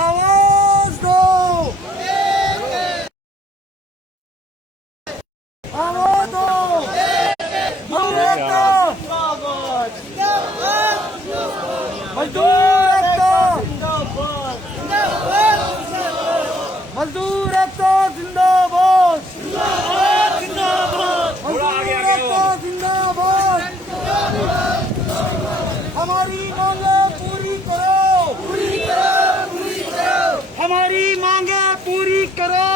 आवाज दो, आवाज दो, मजदूर एकता, मजदूर एकता जिंदाबाद, मजदूर एकता जिंदाबाद। हमारी मांगे पूरी करो, हमारी मांगे पूरी करो,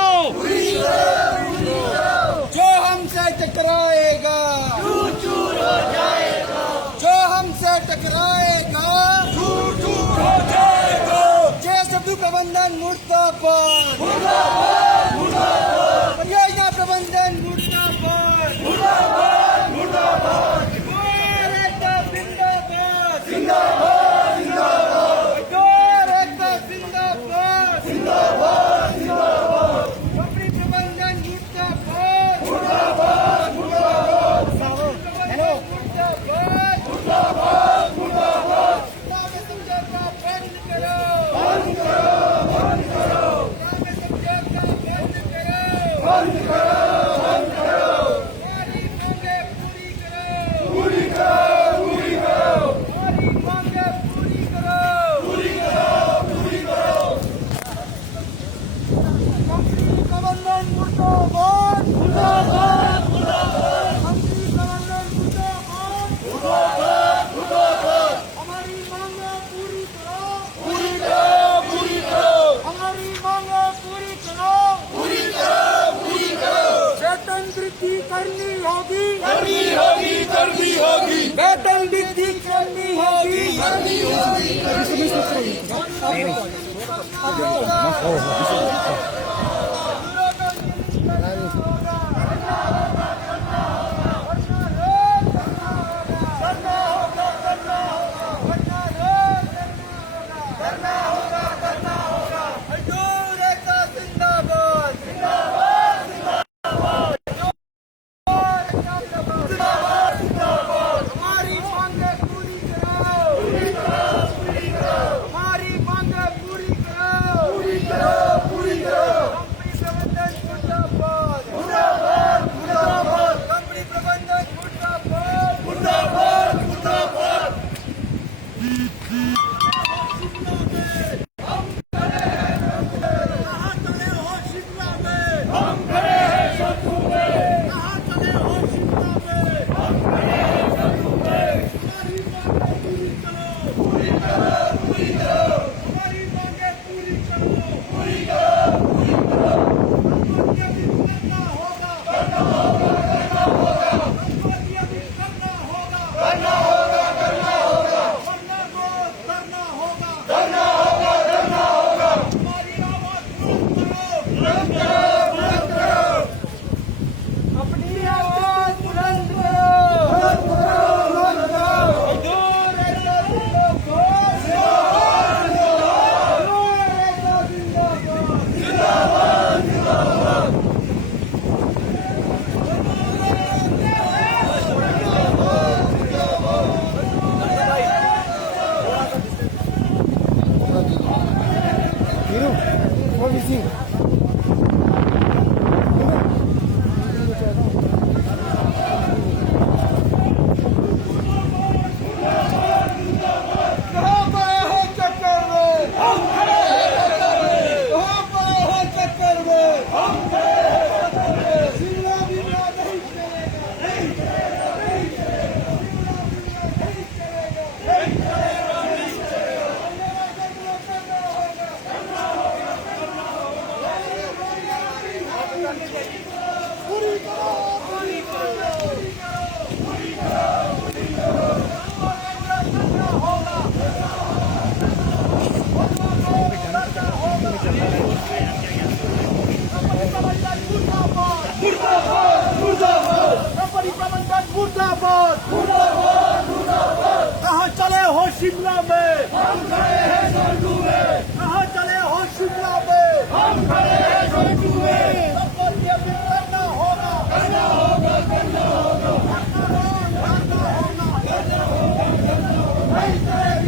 जो हमसे टकराएगा चूर चूर हो जाएगा, जो हमसे टकराएगा चूर चूर हो जाएगा। जेएसडब्ल्यू प्रबंधन मुर्दाबाद, मुर्दाबाद, मुर्दाबाद। परियोजना प्रबंधन मुर्दाबाद, मुर्दाबाद, मुर्दाबाद। जिंदाबाद, जिंदाबाद, जिंदाबाद, जिंदाबाद, जिंदाबाद। कंपनी प्रबंधन मुर्दाबाद, मुर्दाबाद, मुर्दाबाद। हेलो, मुर्दाबाद, मुर्दाबाद, मुर्दाबाद। समझौता बंद करो, बंद करो, बंद करो। समझौता बंद करो, बंद करो, बंद करो। हमारी मांगे पूरी करो, पूरी करो, पूरी करो। हमारी मांगे पूरी करो, पूरी करो, पूरी करो। कंपनी प्रबंधन मुर्दाबाद, मुर्दाबाद, मुर्दाबाद। कंपनी प्रबंधन मुर्दाबाद, मुर्दाबाद, मुर्दाबाद। हमारी मांगे पूरी करो, पूरी करो, पूरी करो। हमारी मांगे पूरी करो, पूरी करो, पूरी करो। वेतन वृद्धि करनी होगी, करनी होगी, करनी होगी। वेतन वृद्धि करनी होगी, करनी होगी, करनी होगी। मजदूर एकता जिंदाबाद, जिंदाबाद, जिंदाबाद। हमारी मांगे पूरी करो, पूरी करो, पूरी करो। हमारी मांगे पूरी करो, पूरी करो, पूरी करो। कंपनी प्रबंधन मुर्दाबाद, मुर्दाबाद, मुर्दाबाद। कंपनी प्रबंधन मुर्दाबाद, मुर्दाबाद, मुर्दाबाद। कहाँ चले हो शिमला में, हम खड़े हैं शत्रु में। कहाँ चले हो शिमला में, हम खड़े हैं शत्रु में। हमारी मांगे पूरी करो, पूरी करो, पूरी करो। हमारी मांगे पूरी करो, पूरी करो, पूरी करो। हमको नियमित करना होगा, करना होगा, करना होगा। हमको नियमित करना होगा, करना होगा, करना होगा। वरना रोज करना होगा, करना होगा, करना होगा। हमारी आवाज बुलंद करो, बुलंद करो, बुलंद करो। अपनी आवाज बुलंद करो, बुलंद करो, बुलंद करो। मजदूर एकता जिंदाबाद, जिंदाबाद, जिंदाबाद। मजदूर एकता जिंदाबाद, जिंदाबाद, जिंदाबाद। कहाँ पड़े हो चक्कर में, हम खड़े हैं चक्कर में। कहाँ पड़े हो चक्कर में, हम खड़े हैं चक्कर में। शिमला बिना नहीं चलेगा, नहीं चलेगा, नहीं चलेगा। शिमला बिना नहीं चलेगा, नहीं चलेगा, नहीं चलेगा। करना होगा, करना होगा, करना होगा। पूरी करो, पूरी करो, पूरी करो, पूरी करो, पूरी करो। करना होगा, करना मुर्दाबाद, मुर्दाबाद। कंपनी प्रबंधन मुर्दाबाद, मुर्दाबाद, मुर्दाबाद। कहाँ चले हो शिमला में, हम खड़े हैं शत्रु में। कहाँ चले हो शिमला में, हम खड़े हैं शत्रु में। सबको नियमित करना होगा, करना होगा, करना होगा। करना होगा, करना होगा, करना होगा। नहीं चलेगा,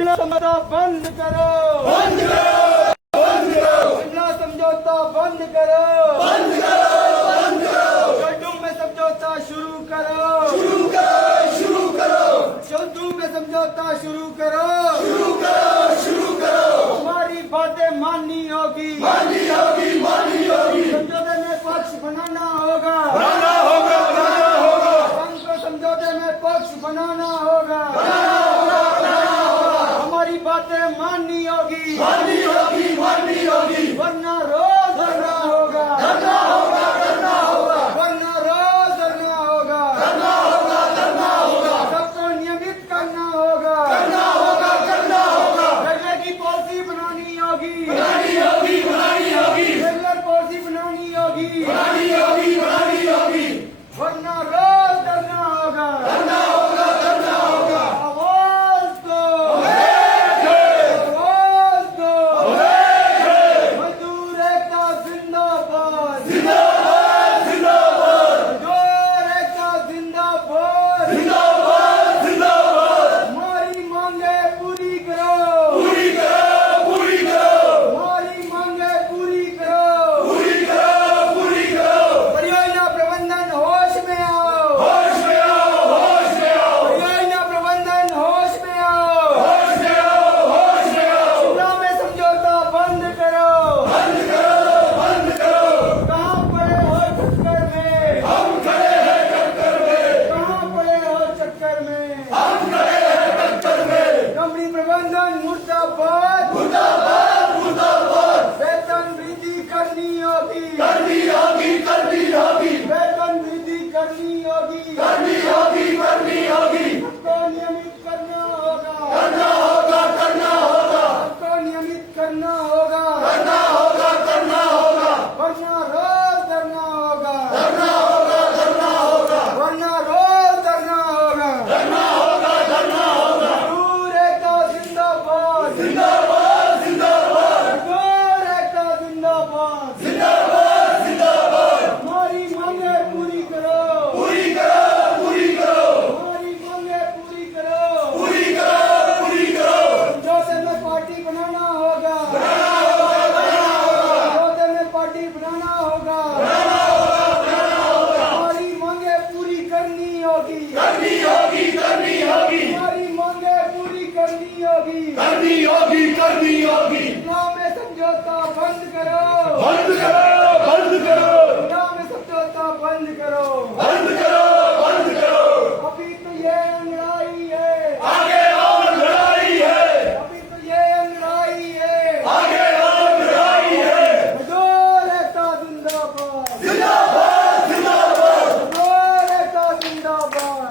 शिमला समझौता बंद करो, शिमला समझौता बंद करो, गड्ढों में समझौता शुरू करो, चौधू में समझौता शुरू करो, हमारी बातें माननी होगी, समझौते में पक्ष बनाना होगा, हमको समझौते में पक्ष बनाना होगा, हमारी बातें माननी होगी, वरना रोज धरना होगा, वरना रोज धरना होगा, सबको नियमित करना होगा, रेलवे की पॉलिसी बनानी होगी, रेगुलर पॉलिसी बनानी होगी, वरना रोज धरना होगा, आवाज दो, आवाज दो, मजदूर एकता जिंदाबाद, मजदूर एकता जिंदाबाद, हमारी मांगे पूरी करो, हमारी मांगे पूरी करो, परियोजना प्रबंधन होश में आओ, परियोजना प्रबंधन होश में आओ, शिमला में समझौता बंद करो, कहाँ पड़े हो चक्कर में, कहाँ पड़े हो चक्कर में, कंपनी प्रबंधन मुर्दाबाद, वेतन वृद्धि करनी होगी, वेतन वृद्धि करनी होगी, सबको नियमित करना होगा, सबको नियमित करना होगा, वरना रोज धरना होगा, वरना रोज धरना होगा, मजदूर एकता जिंदाबाद, मजदूर एकता जिंदाबाद, हमारी मांगे पूरी करो, हमारी मांगे पूरी करो, समझौते में पार्टी बनाना होगा, समझौते में पार्टी बनाना होगा, हमारी मांगे पूरी करनी होगी, हमारी मांगे पूरी करनी होगी, शिमला में समझौता बंद करो, शिमला में समझौता बंद करो, अभी तो ये लड़ाई है, अभी तो ये लड़ाई है, मजदूर एकता जिंदाबाद, मजदूर एकता जिंदाबाद,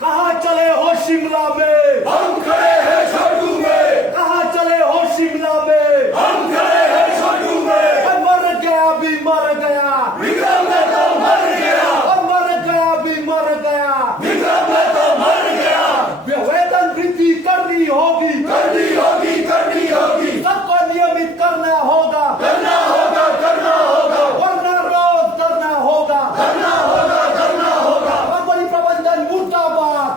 कहाँ चले हो शिमला में, हम खड़े हैं छोटू में, कहाँ चले हो शिमला में, हम खड़े हैं छोटू में, मर गया भी मर गया, विक्रम में तो मर गया, मर गया भी मर गया, विक्रम में तो मर गया, वेतन वृद्धि करनी होगी, सबको नियमित करना होगा, वरना रोज धरना होगा, कंपनी प्रबंधन मुर्दाबाद,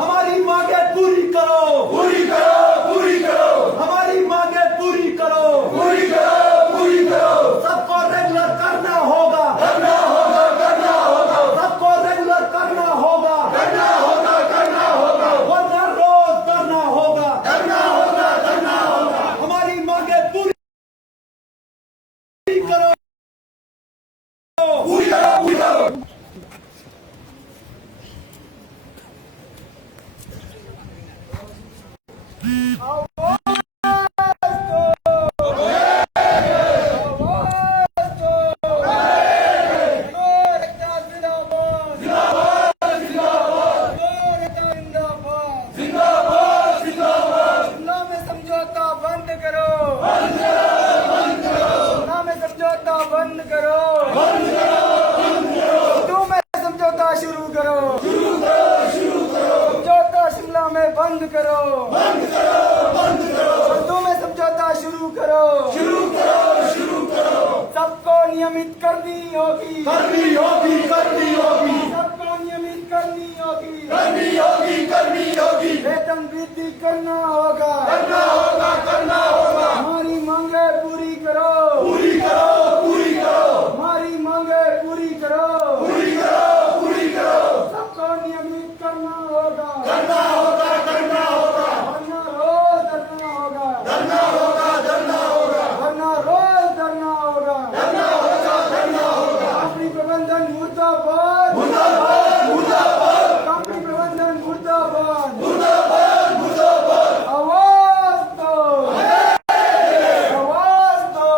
हमारी मांगे पूरी करो, हमारी मांगे पूरी करो, सबको रेगुलर करना होगा, सबको रेगुलर करना होगा, वरना रोज करना होगा, हमारी मांगे पूरी करो। मजदूर एकता जिंदाबाद, शिमला में समझौता बंद करो, शिमला में समझौता बंद करो, चौधू में समझौता शुरू करो, समझौता शिमला में बंद करो, चौधू में समझौता शुरू करो, सबको नियमित करनी होगी, करनी होगी सबको नियमित करनी होगी, करनी होगी, करनी होगी, वेतन वृद्धि करना होगा, करना होगा, करना होगा, हमारी मांगे पूरी करो, पूरी करो, पूरी करो, हमारी मांगे पूरी करो, पूरी करो, पूरी करो, सबको नियमित करना होगा, करना होगा, करना होगा, वरना रोज धरना होगा, करना होगा, करना होगा, वरना रोज धरना होगा, करना होगा, करना होगा, कंपनी प्रबंधन मुर्दाबाद, मुर्दाबाद, मुर्दाबाद, कंपनी प्रबंधन मुर्दाबाद, मुर्दाबाद, मुर्दाबाद, आवाज दो, आवाज दो,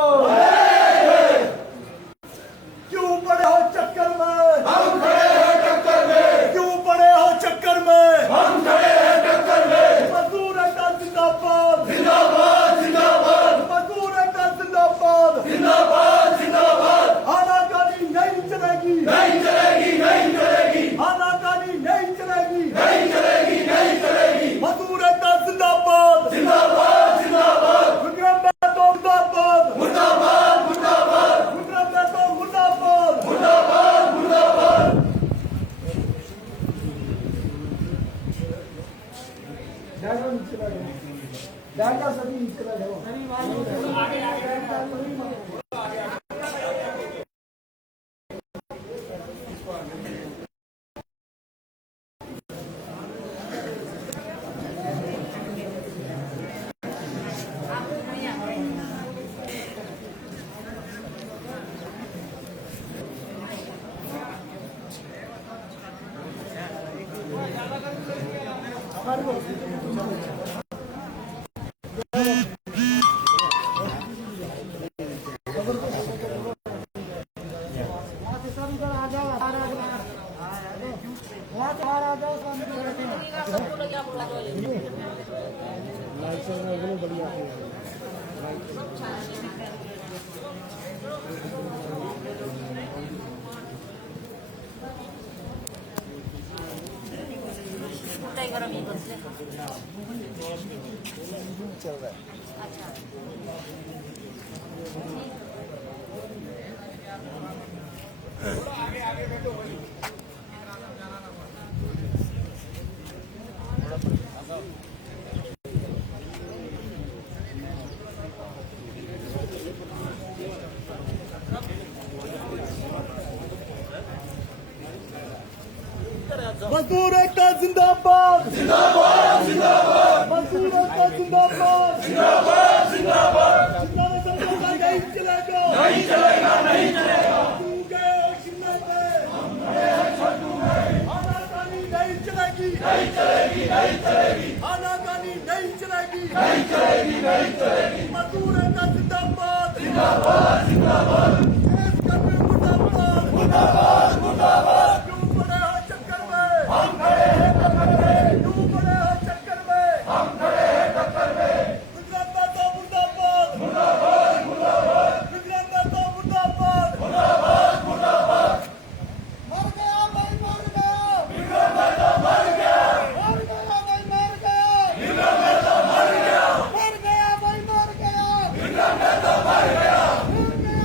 क्यों पड़े हो चक्कर में, हम खड़े हैं टक्कर में, क्यों पड़े हो चक्कर में, हम खड़े हैं टक्कर में, मजदूर एकता जिंदाबाद, जिंदाबाद, जिंदाबाद, मजदूर एकता जिंदाबाद, जिंदाबाद, जिंदाबाद, आनाकानी नहीं चलेगी, नहीं चलेगी, नहीं चलेगी, आनाकानी नहीं चलेगी, नहीं चलेगी, नहीं चलेगी, मजदूर एकता जिंदाबाद, जिंदाबाद, जिंदाबाद, विक्रम महतो मुर्दाबाद, मुर्दाबाद, मुर्दाबाद, विक्रम महतो मुर्दाबाद, मुर्दाबाद, मुर्दाबाद, जाएगा नीचे जाएगा, जाएगा सभी नीचे जाएगा, चल रहा है। मजदूर एकता जिंदाबाद, जिंदाबाद, जिंदाबाद, मजदूर एकता जिंदाबाद, जिंदाबाद, जिंदाबाद, जिंदाबाद सरकार नहीं चलेगा, नहीं चलेगा, नहीं चलेगा, तू गए हो शिमला में, आनाकानी नहीं चलेगी, नहीं चलेगी, नहीं चलेगी, आनाकानी नहीं चलेगी, नहीं चलेगी, नहीं चलेगी, मजदूर एकता जिंदाबाद, जिंदाबाद, जिंदाबाद, देश कर्मी मुर्दाबाद, मुर्दाबाद, मुर्दाबाद, क्यों पड़े हो चक्कर में, हम खड़े हैं टक्कर में, क्यों पड़े हो चक्कर में, हम खड़े हैं टक्कर में, विक्रम महतो मुर्दाबाद, मुर्दाबाद, मुर्दाबाद, विक्रम महतो मुर्दाबाद, मुर्दाबाद, मुर्दाबाद, मर गया भाई मर गया, विक्रम महतो मर गया, मर गया भाई मर गया, विक्रम महतो मर गया, मर गया भाई मर गया, विक्रम महतो मर गया, मर गया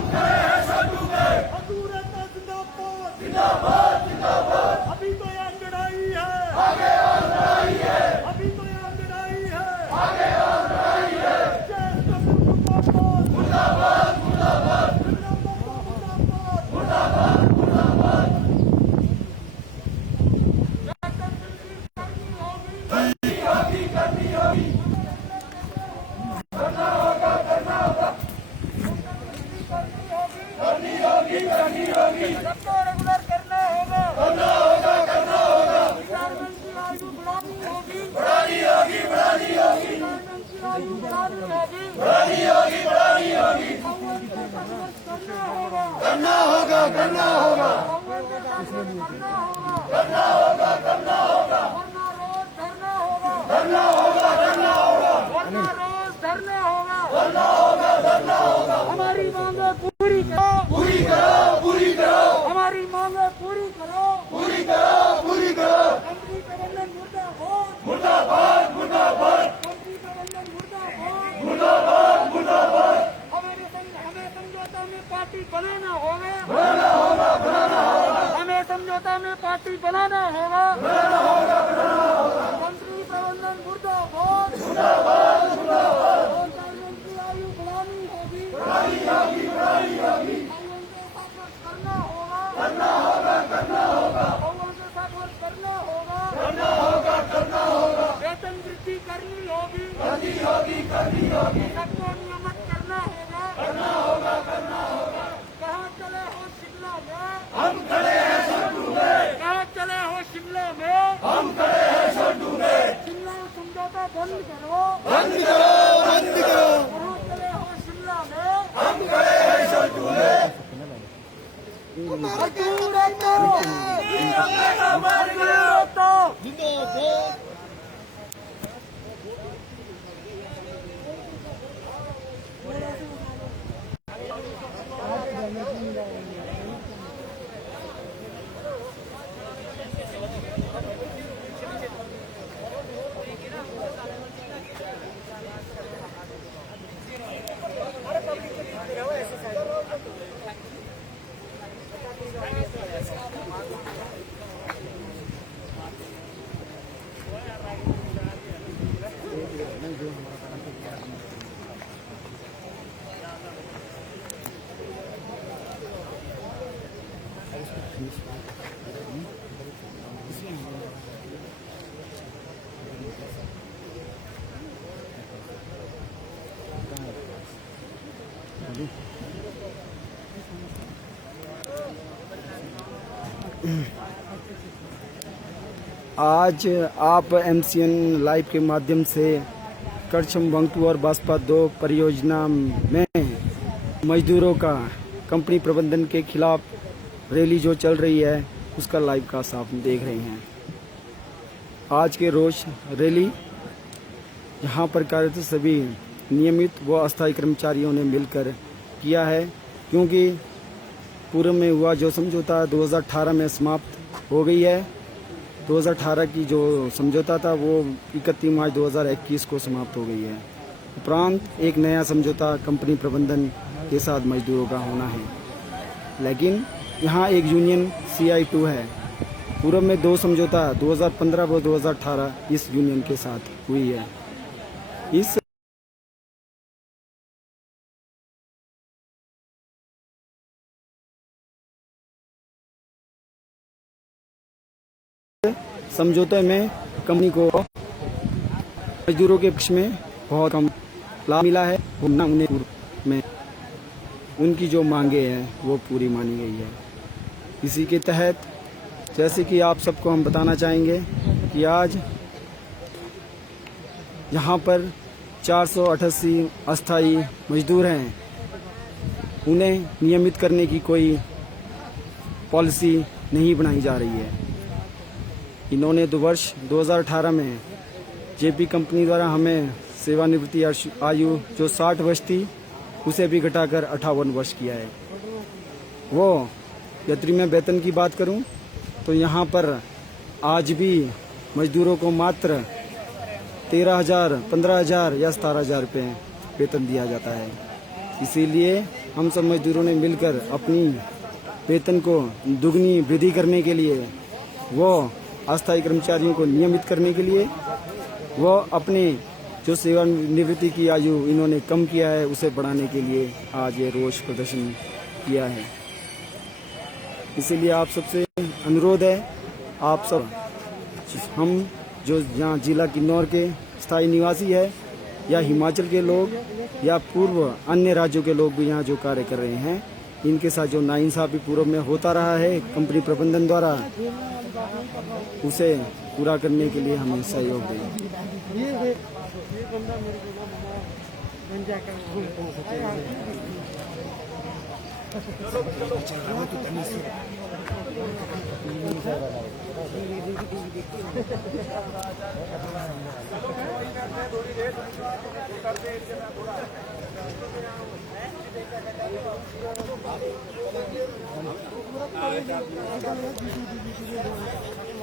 हम खड़े हैं शत्रु पे। मजदूर एकता जिंदाबाद, जिंदाबाद जिंदाबाद। अभी तो यहाँ लड़ाई है, आगे और लड़ाई है, अभी तो यहाँ लड़ाई है। आगे और लड़ाई है। मुर्दाबाद, मुर्दाबाद मुर्दाबाद मुर्दाबाद, मुर्दाबाद मुर्दाबाद। होगी करनी होगी। करना होगा करना होगा। करनी होगी करनी होगी। सबको रेगुलर करना होगा, करना होगा करना होगा। रिटायरमेंट की आयु बढ़ानी होगी, बढ़ानी होगी बढ़ानी होगी। रिटायरमेंट की आयु बढ़ानी होगी। बढ़ानी होगी बढ़ानी होगी। अव्वल से संघर्ष करना होगा, करना होगा करना होगा। अव्वल से संघर्ष करना होगा, करना होगा करना होगा। वरना रोज धरना होगा, करना होगा करना होगा। वरना रोज धरना होगा। करना होगा करना होगा। हमारी मांगे पूरी करो, पूरी करो पूरी करो। हमारी मांगे पूरी करो। पूरी करो पूरी करो। कंपनी प्रबंधन मुर्दाबाद, मुर्दाबाद मुर्दाबाद कंपनी प्रबंधन मुर्दाबाद। मुर्दाबाद मुर्दाबाद। हमें समझौता में पार्टी बनाना होगा, बनाना होगा बनाना होगा। हमें समझौता में पार्टी बनाना होगा। बनाना होगा बनाना होगा। कंपनी प्रबंधन मुर्दाबाद, मुर्दाबाद मुर्दाबाद। रिटायरमेंट की आयु बढ़ानी होगी, बढ़ानी होगी बढ़ानी होगी। अव्वल से संघर्ष करना होगा, करना होगा करना होगा। अव्वल से संघर्ष करना होगा। करना होगा करना होगा। वेतन वृद्धि करनी होगी, करनी होगी करनी होगी। सबको नियमित करना होगा। करना होगा करना होगा। कहाँ चले हो शिमला में, हम खड़े हैं शत्रु में। कहाँ चले हो शिमला में। हम खड़े हैं शत्रु में। शिमला समझौता बंद करो, बंद करो बंद करो। कहाँ चले हो शिमला में। हम खड़े हैं शत्रु में। मजदूर एकता, मर गए। एकता। आज आप MCN लाइव के माध्यम से करछम बंगटू और बासपा 2 परियोजना में मजदूरों का कंपनी प्रबंधन के खिलाफ रैली जो चल रही है उसका लाइव कास्ट आप देख रहे हैं। आज के रोज रैली यहाँ पर कार्यरत सभी नियमित व अस्थायी कर्मचारियों ने मिलकर किया है, क्योंकि पूर्व में हुआ जो समझौता 2018 में समाप्त हो गई है। 2018 की जो समझौता था वो 31 मार्च 2021 को समाप्त हो गई है। उपरांत एक नया समझौता कंपनी प्रबंधन के साथ मजदूरों का होना है, लेकिन यहाँ एक यूनियन CI2 है। पूर्व में 2 समझौता 2015 व 2018 इस यूनियन के साथ हुई है। इस समझौते में कंपनी को मजदूरों के पक्ष में बहुत कम लाभ मिला है, ना उन्हें पूर्व में उनकी जो मांगे हैं वो पूरी मानी गई है। इसी के तहत जैसे कि आप सबको हम बताना चाहेंगे कि आज यहाँ पर 488 अस्थायी मजदूर हैं, उन्हें नियमित करने की कोई पॉलिसी नहीं बनाई जा रही है। इन्होंने वर्ष 2018 में JP कंपनी द्वारा हमें सेवानिवृत्ति आयु जो 60 वर्ष थी उसे भी घटाकर 58 वर्ष किया है। वो यदि मैं वेतन की बात करूं तो यहाँ पर आज भी मजदूरों को मात्र 13,000, 15,000 या 17,000 रुपये वेतन दिया जाता है। इसीलिए हम सब मजदूरों ने मिलकर अपनी वेतन को दुगनी वृद्धि करने के लिए, वो अस्थायी कर्मचारियों को नियमित करने के लिए, वो अपने जो सेवानिवृत्ति की आयु इन्होंने कम किया है उसे बढ़ाने के लिए आज ये रोष प्रदर्शन किया है। इसीलिए आप सबसे अनुरोध है, आप सब, हम जो यहाँ जिला किन्नौर के स्थायी निवासी है या हिमाचल के लोग या पूर्व अन्य राज्यों के लोग भी यहाँ जो कार्य कर रहे हैं, इनके साथ जो नाइंसाफी पूर्व में होता रहा है कंपनी प्रबंधन द्वारा, उसे पूरा करने के लिए हमें सहयोग दें।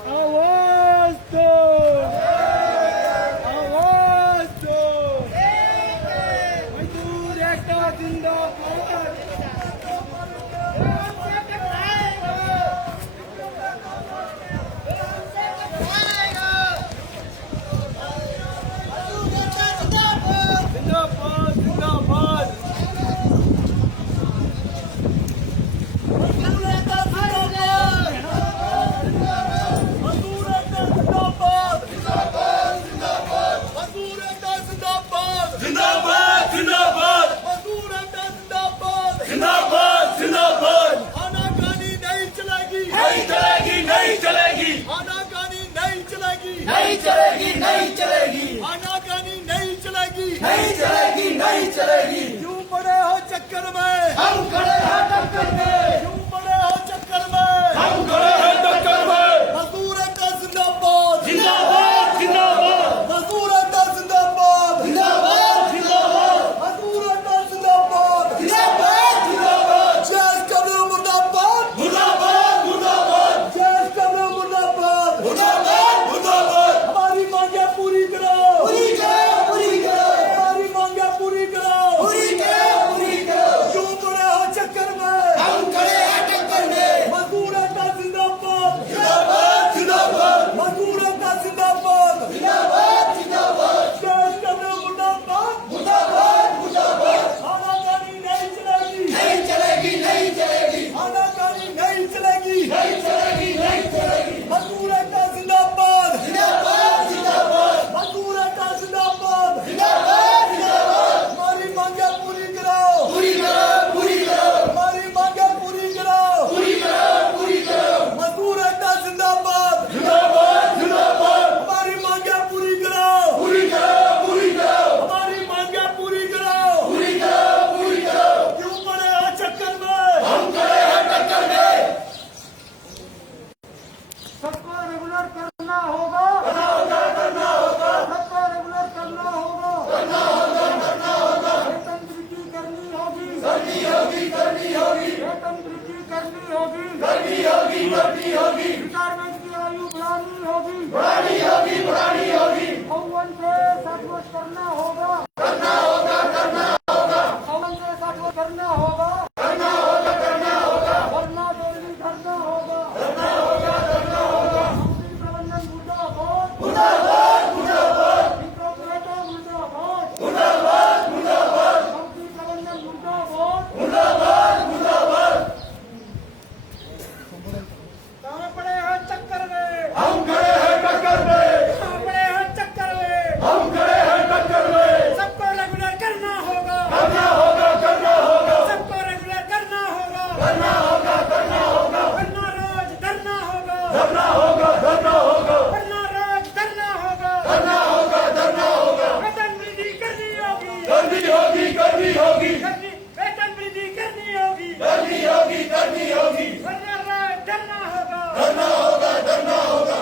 आवाज दो, आवाज दो, मजदूर एकता जिंदाबाद। जिंदाबाद जिंदाबाद। नहीं चलेगी, नहीं चलेगी, आनाकानी नहीं चलेगी, नहीं चलेगी, नहीं चलेगी। क्यों पड़े हो चक्कर में, हम खड़े हैं टक्कर में, क्यों पड़े हो चक्कर में, हम खड़े हैं टक्कर में। मजदूर एकता जिंदाबाद, जिंदाबाद, जिंदाबाद, मजदूर एकता जिंदाबाद, जिंदाबाद, जिंदाबाद, मजदूर एकता जिंदाबाद, जिंदाबाद, जिंदाबाद, जय करो मुर्दाबाद, मुर्दाबाद, मुर्दाबाद, जय करो मुर्दाबाद, मुर्दाबाद, मुर्दाबाद। हमारी मांगे पूरी करो, पूरी करो, पूरी करो, हमारी मांगे पूरी करो, पूरी करो, पूरी करो। क्यों पड़े हो चक्कर में, हम खड़े हैं टक्कर में। मजदूर एकता जिंदाबाद, जिंदाबाद, जिंदाबाद, मजदूर एकता जिंदाबाद, जिंदाबाद, जिंदाबाद, जय करो मुर्दाबाद, मुर्दाबाद, मुर्दाबाद। आनाकानी नहीं चलेगी, नहीं चलेगी, नहीं चलेगी, आनाकानी नहीं चलेगी, नहीं चलेगी, नहीं चलेगी। मजदूर एकता जिंदाबाद, जिंदाबाद, जिंदाबाद, मजदूर एकता जिंदाबाद, जिंदाबाद, जिंदाबाद। हमारी मांगे पूरी करो, पूरी करो, पूरी करो, हमारी मांगे पूरी करो, पूरी करो, पूरी करो। मजदूर एकता जिंदाबाद, जिंदाबाद, जिंदाबाद, हमारी मांगे पूरी करो, पूरी करो, पूरी करो, हमारी मांगे पूरी करो, पूरी करो, पूरी करो। क्यों पड़े हो चक्कर में, हम खड़े हैं टक्कर में। सबको रेगुलर करना होगा, करना होगा, करना होगा, सबको रेगुलर करना होगा, करना होगा, करना होगा। वेतन वृद्धि करनी होगी, करनी होगी, करनी होगी, वेतन वृद्धि करनी होगी, करनी होगी, करनी होगी, रिटायरमेंट की आयु बढ़ानी होगी, बढ़ानी होगी, बढ़ानी होगी। औवन से 60 वर्ष करना होगा, करना होगा, करना होगा, औवन से 60 वर्ष करना होगा, करना होगा, करना होगा, वरना डेली धरना होगा, करना होगा, करना होगा। कंपनी प्रबंधन मुर्दाबाद, मुर्दाबाद, मुर्दाबाद, इंट्रोपरेटर मुर्दाबाद, मुर्दाबाद, मुर्दाबाद, कंपनी प्रबंधन मुर्दाबाद। मुर्दाबाद, मुर्दाबाद। कहाँ पड़े हैं चक्कर में, हम खड़े हैं टक्कर में, कहाँ पड़े हैं चक्कर में, हम खड़े हैं टक्कर में। सबको रेगुलर करना होगा, करना होगा, करना होगा, सबको रेगुलर करना होगा, करना होगा, करना होगा, वरना रोज धरना होगा, करना होगा, करना होगा, वरना रोज धरना होगा, करना होगा, करना होगा। वेतन वृद्धि करनी होगी, करनी होगी, करनी होगी, वेतन वृद्धि करनी होगी, करनी होगी, करनी होगी, वरना रोज धरना होगा। करना होगा, करना होगा।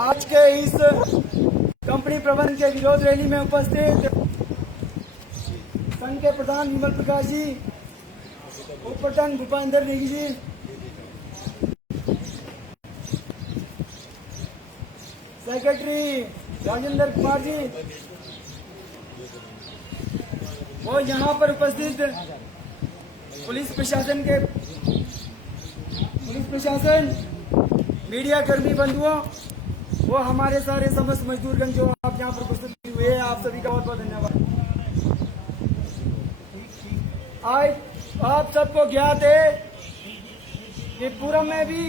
आज के इस कंपनी प्रबंधन के विरोध रैली में उपस्थित संघ के प्रधान विमल प्रकाश जी, उप प्रधान भूपेंद्र नेगी जी, सेक्रेटरी राजेंद्र कुमार जी और यहाँ पर उपस्थित पुलिस प्रशासन, मीडिया कर्मी बंधुओं, वो हमारे सारे समस्त मजदूरगण जो आप यहाँ पर उपस्थित हुए हैं, आप सभी का बहुत बहुत धन्यवाद। आज आप सबको ज्ञात है कि पूर्व में भी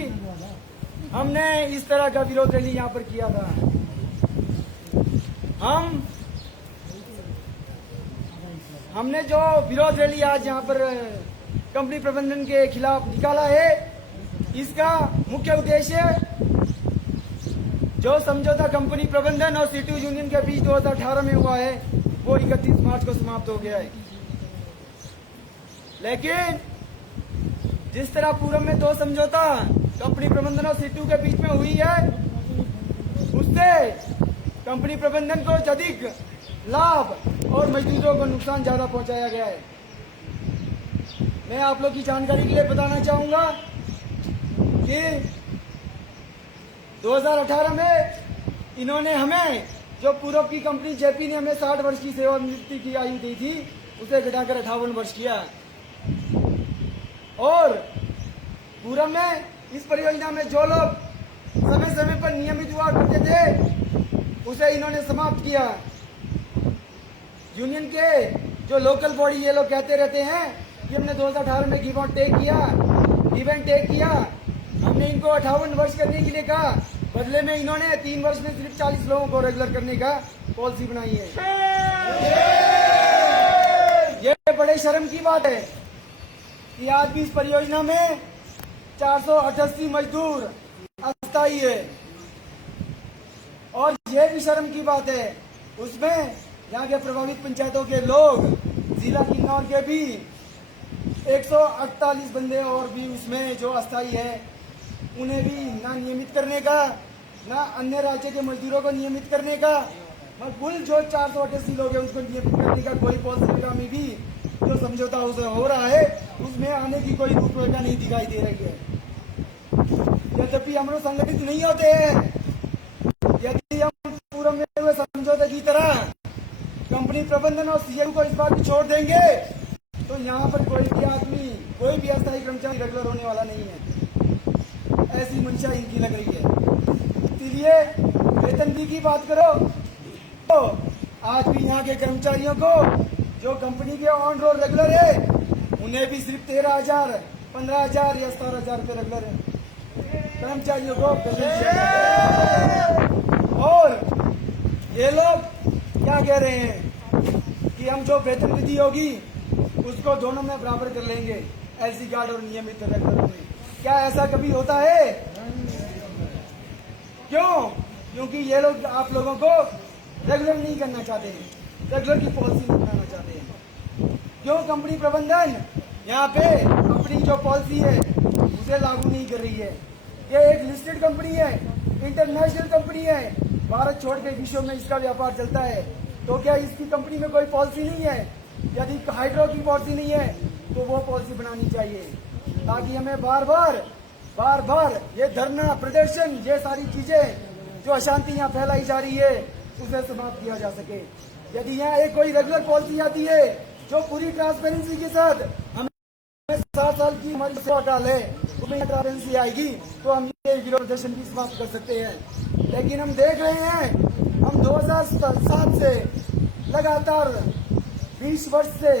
हमने इस तरह का विरोध रैली यहाँ पर किया था। हमने जो विरोध रैली आज यहाँ पर कंपनी प्रबंधन के खिलाफ निकाला है, इसका मुख्य उद्देश्य जो समझौता कंपनी प्रबंधन और सीटू यूनियन के बीच 2018 में हुआ है, वो 31 मार्च को समाप्त हो गया है। लेकिन जिस तरह पूर्व में दो समझौता कंपनी प्रबंधन और सीटू के बीच में हुई है, उससे कंपनी प्रबंधन को अधिक लाभ और मजदूरों को नुकसान ज्यादा पहुंचाया गया है। मैं आप लोग की जानकारी के लिए बताना चाहूंगा कि 2018 में इन्होंने हमें, जो पूर्व की कंपनी जेपी ने हमें 60 वर्ष की सेवानिवृत्ति की आयु दी थी, उसे घटाकर 58 वर्ष किया। और पूर्व में इस परियोजना में जो लोग समय समय पर नियमित हुआ करते थे, उसे इन्होंने समाप्त किया। यूनियन के जो लोकल बॉडी ये लोग कहते रहते हैं कि हमने 2018 में गिव एंड टेक किया, हमने इनको 58 वर्ष करने के लिए कहा, बदले में इन्होंने 3 वर्ष में सिर्फ 40 लोगों को रेगुलर करने का पॉलिसी बनाई है। ये बड़े शर्म की बात है कि आज भी इस परियोजना में 488 मजदूर अस्थायी है। और ये भी शर्म की बात है, उसमें यहाँ के प्रभावित पंचायतों के लोग, जिला किन्नौर के भी 148 बंदे और भी उसमें जो अस्थायी है, उन्हें भी ना नियमित करने का, ना अन्य राज्य के मजदूरों को नियमित करने का, कुल जो 488 लोग हैं उसको नियमित करने का कोई पॉलिसी में भी जो समझौता हो रहा है, उसमें आने की कोई रूपरेखा नहीं दिखाई दे रही है। यद्यपि हम लोग संगठित नहीं होते हैं, यदि हम पूर्व में हुए समझौते की तरह कंपनी प्रबंधन और सीएम को इस बात छोड़ देंगे, तो यहाँ पर कोई भी आदमी, कोई भी अस्थायी कर्मचारी रेगुलर होने वाला नहीं है। ऐसी मंशा इनकी लग रही है। इसलिए वेतन की बात करो तो आज भी यहाँ के कर्मचारियों को, जो कंपनी के ऑन रोल रेगुलर है, उन्हें भी सिर्फ 13,000, 15,000 या 17,000 रुपये रेगुलर कर्मचारियों को और ये लोग क्या कह रहे हैं कि हम जो वेतन वृद्धि होगी उसको दोनों में बराबर कर लेंगे, एलसी गार्ड और नियमित रेगुलर में। क्या ऐसा कभी होता है? क्यों? क्योंकि ये लोग आप लोगों को रेगुलर नहीं करना चाहते हैं, रेगुलर की पॉलिसी नहीं बनाना चाहते हैं। क्यों? कंपनी प्रबंधन यहाँ पे अपनी जो पॉलिसी है उसे लागू नहीं कर रही है। ये एक लिस्टेड कंपनी है, इंटरनेशनल कंपनी है, भारत छोड़ के विश्व में इसका व्यापार चलता है। तो क्या इसकी कंपनी में कोई पॉलिसी नहीं है? यदि हाइड्रो की पॉलिसी नहीं है तो वो पॉलिसी बनानी चाहिए, ताकि हमें बार बार ये धरना प्रदर्शन, ये सारी चीजें जो अशांति यहाँ फैलाई जा रही है उसे समाप्त किया जा सके। यदि यहाँ एक कोई रेगुलर पॉलिसी आती है जो पूरी ट्रांसपेरेंसी के साथ हमें 7 साल की हमारी सेवा काल है उसमें ट्रांसपेरेंसी आएगी तो हम ये विरोध प्रदर्शन भी समाप्त कर सकते हैं। लेकिन हम देख रहे हैं, हम 2007 से लगातार 20 वर्ष से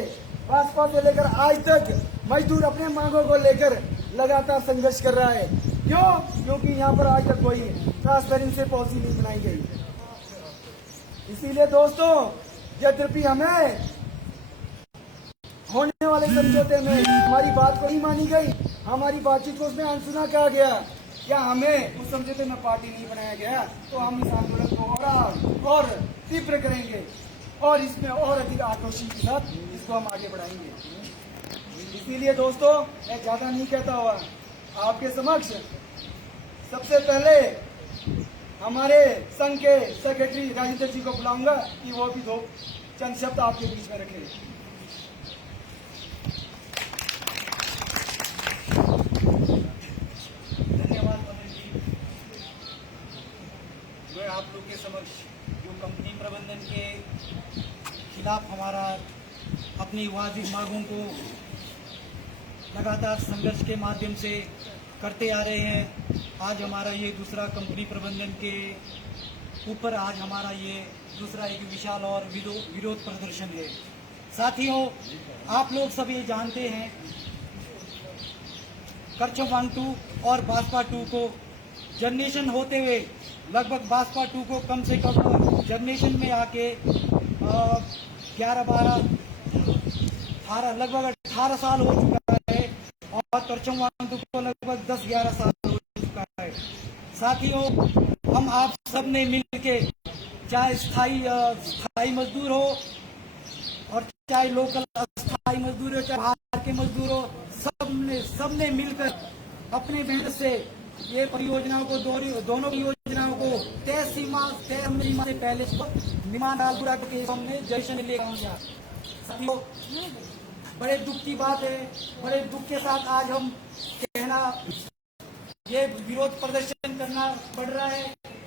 भाजपा से लेकर आज तक मजदूर अपने मांगों को लेकर लगातार संघर्ष कर रहा है। क्यों? क्योंकि यहाँ पर आज तक कोई ट्रांसपेरेंसी पॉलिसी नहीं बनाई गई। इसीलिए दोस्तों, यद्यपि हमें होने वाले समझौते में हमारी बात को नहीं मानी गई, हमारी बातचीत को उसमें अनसुना कहा गया, क्या हमें उस समझौते में पार्टी नहीं बनाया गया तो हम इस आंदोलन को और तीव्र करेंगे और इसमें और अधिक आक्रोश के साथ इसको हम आगे बढ़ाएंगे। इसीलिए दोस्तों, मैं ज्यादा नहीं कहता हुआ आपके समक्ष सबसे पहले हमारे संघ के सेक्रेटरी राजेंद्र जी को बुलाऊंगा कि वो भी 2 चंद शब्द आपके बीच में रखें। धन्यवाद मदन जी। मैं आप लोग के समक्ष जो कंपनी प्रबंधन के खिलाफ हमारा अपनी वाजिब मांगों को लगातार संघर्ष के माध्यम से करते आ रहे हैं, आज हमारा ये दूसरा कंपनी प्रबंधन के ऊपर आज हमारा ये दूसरा एक विशाल और विरोध प्रदर्शन है। साथियों, आप लोग सब ये जानते हैं, करछम वांग 2 और बाजपा 2 को जनरेशन होते हुए लगभग बाजपा 2 को कम से कम जनरेशन में आके 18 साल हो चुका है और करछम वांग 2 को लगभग 10-11 साल हो चुका है। साथियों, हम आप सब ने मिलके, चाहे स्थायी मजदूर हो और चाहे लोकल अस्थायी मजदूर हो, चाहे बाहर के मजदूर हो, सबने मिलकर अपने मेहनत से ये परियोजनाओं को दोनों परियोजनाओं को तय सीमा से पहले निर्माण पूरा करके हमने जश्न ले गया। साथियों, बड़े दुख की बात है, बड़े दुख के साथ आज हम कहना ये विरोध प्रदर्शन करना पड़ रहा है,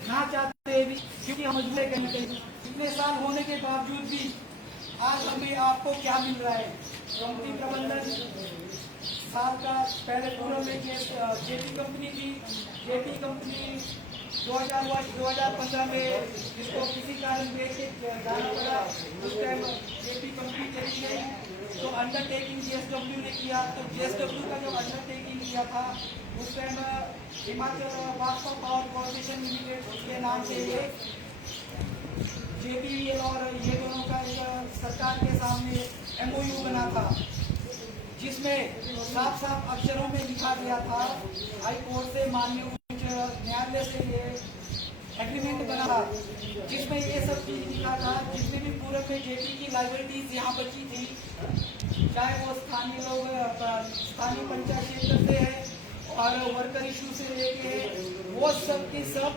ना चाहते हैं भी, क्योंकि हम मजबूर है कहीं इतने साल होने के बावजूद भी आज हमें आपको क्या मिल रहा है। कंपनी प्रबंधन साल का पहले पूर्व में जेपी कंपनी थी, जेपी कंपनी 2015 में जिसको किसी कारण देख के जाना पड़ा, उस टाइम जेपी कंपनी चली गई तो अंडरटेकिंग जेएसडब्ल्यू ने किया। तो जेएसडब्ल्यू का जब अंडरटेकिंग किया था उस time Himachal Bhajpa power corporation limited के नाम से ये जेपीवीएल और ये दोनों का सरकार के सामने एमओयू बना था, जिसमें साफ साफ अक्षरों में लिखा गया था, हाई कोर्ट से माननीय उच्च न्यायालय से ये एग्रीमेंट बना था, जिसमें ये सब चीज लिखा था, जिसमें भी पूरब में जेपी की लाइबिलिटीज यहाँ बची थी, चाहे वो स्थानीय लोग स्थानीय पंचायत क्षेत्र से है और वर्कर इशू से लेके वो सब की सब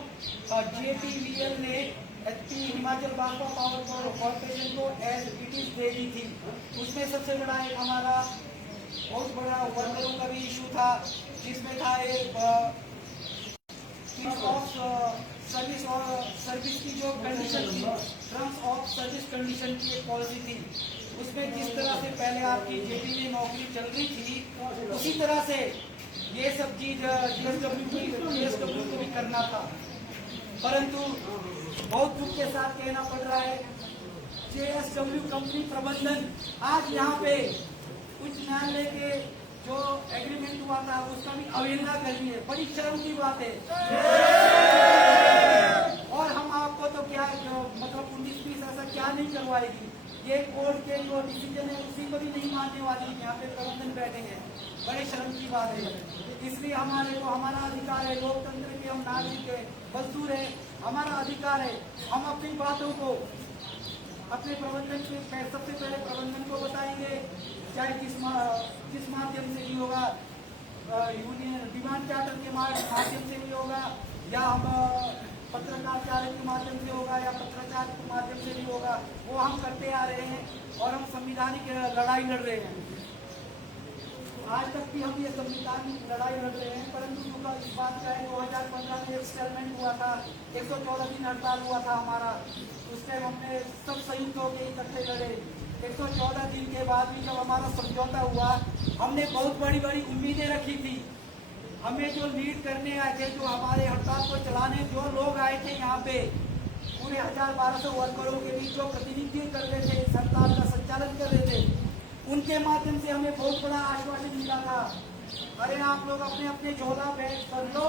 जेपीवीएल ने हिमाचल भाजपा पावर कॉर्पोरेशन को एज इट इज दे दी थी। उसमें सबसे बड़ा एक हमारा बहुत बड़ा वर्करों का भी इशू था, जिसमें था एक सर्विस की जो कंडीशन थी, टर्म्स ऑफ सर्विस कंडीशन की एक पॉलिसी थी। उसमें जिस तरह से पहले आपकी जेपी में नौकरी चल रही थी, उसी तरह से ये सब चीज जेएसडब्ल्यू को भी करना था। परंतु बहुत दुख के साथ कहना पड़ रहा है, जेएसडब्ल्यू कंपनी प्रबंधन आज यहाँ पे उच्च न्यायालय के जो एग्रीमेंट हुआ था उसका भी अवहेलना कर दी है। बड़ी शर्म की बात है। और हम आपको तो क्या जो मतलब 19-20 ऐसा क्या नहीं करवाएगी। ये कोर्ट के जो डिसीजन है उसी को भी नहीं मानने वाली यहाँ पे प्रबंधन बैठे हैं। बड़े शर्म की बात है। इसलिए हमारे को हमारा अधिकार है, लोकतंत्र के हम नागरिक है, मजदूर है, हमारा अधिकार है। हम अपनी बातों को अपने प्रबंधन के सबसे पहले प्रबंधन को बताएंगे, चाहे किस माध्यम से भी होगा, यूनियन डिमांड चार्टर के माध्यम से भी होगा, या हम पत्रकार चार्टर के माध्यम से होगा, या पत्रकार के माध्यम से भी होगा। वो हम करते आ रहे हैं और हम संविधानिक लड़ाई लड़ रहे हैं। आज तक भी हम ये संविधानिक लड़ाई लड़ रहे हैं, परंतु दुख इस बात का है 2015 में एक सेटलमेंट हुआ था, 114 दिन हड़ताल हुआ था हमारा। उस टाइम हमने सब संयुक्त होकर इकट्ठे लड़े। 114 दिन के बाद भी जब हमारा समझौता हुआ, हमने बहुत बड़ी बड़ी उम्मीदें रखी थी। हमें जो लीड करने आए थे, जो हमारे हड़ताल को चलाने जो लोग आए थे यहाँ पे, पूरे 1000-1200 वर्करों के बीच जो प्रतिनिधित्व कर रहे थे, इस हड़ताल का संचालन कर रहे थे, उनके माध्यम से हमें बहुत बड़ा आश्वासन मिला था। अरे आप लोग अपने अपने झोला बैग कर लो,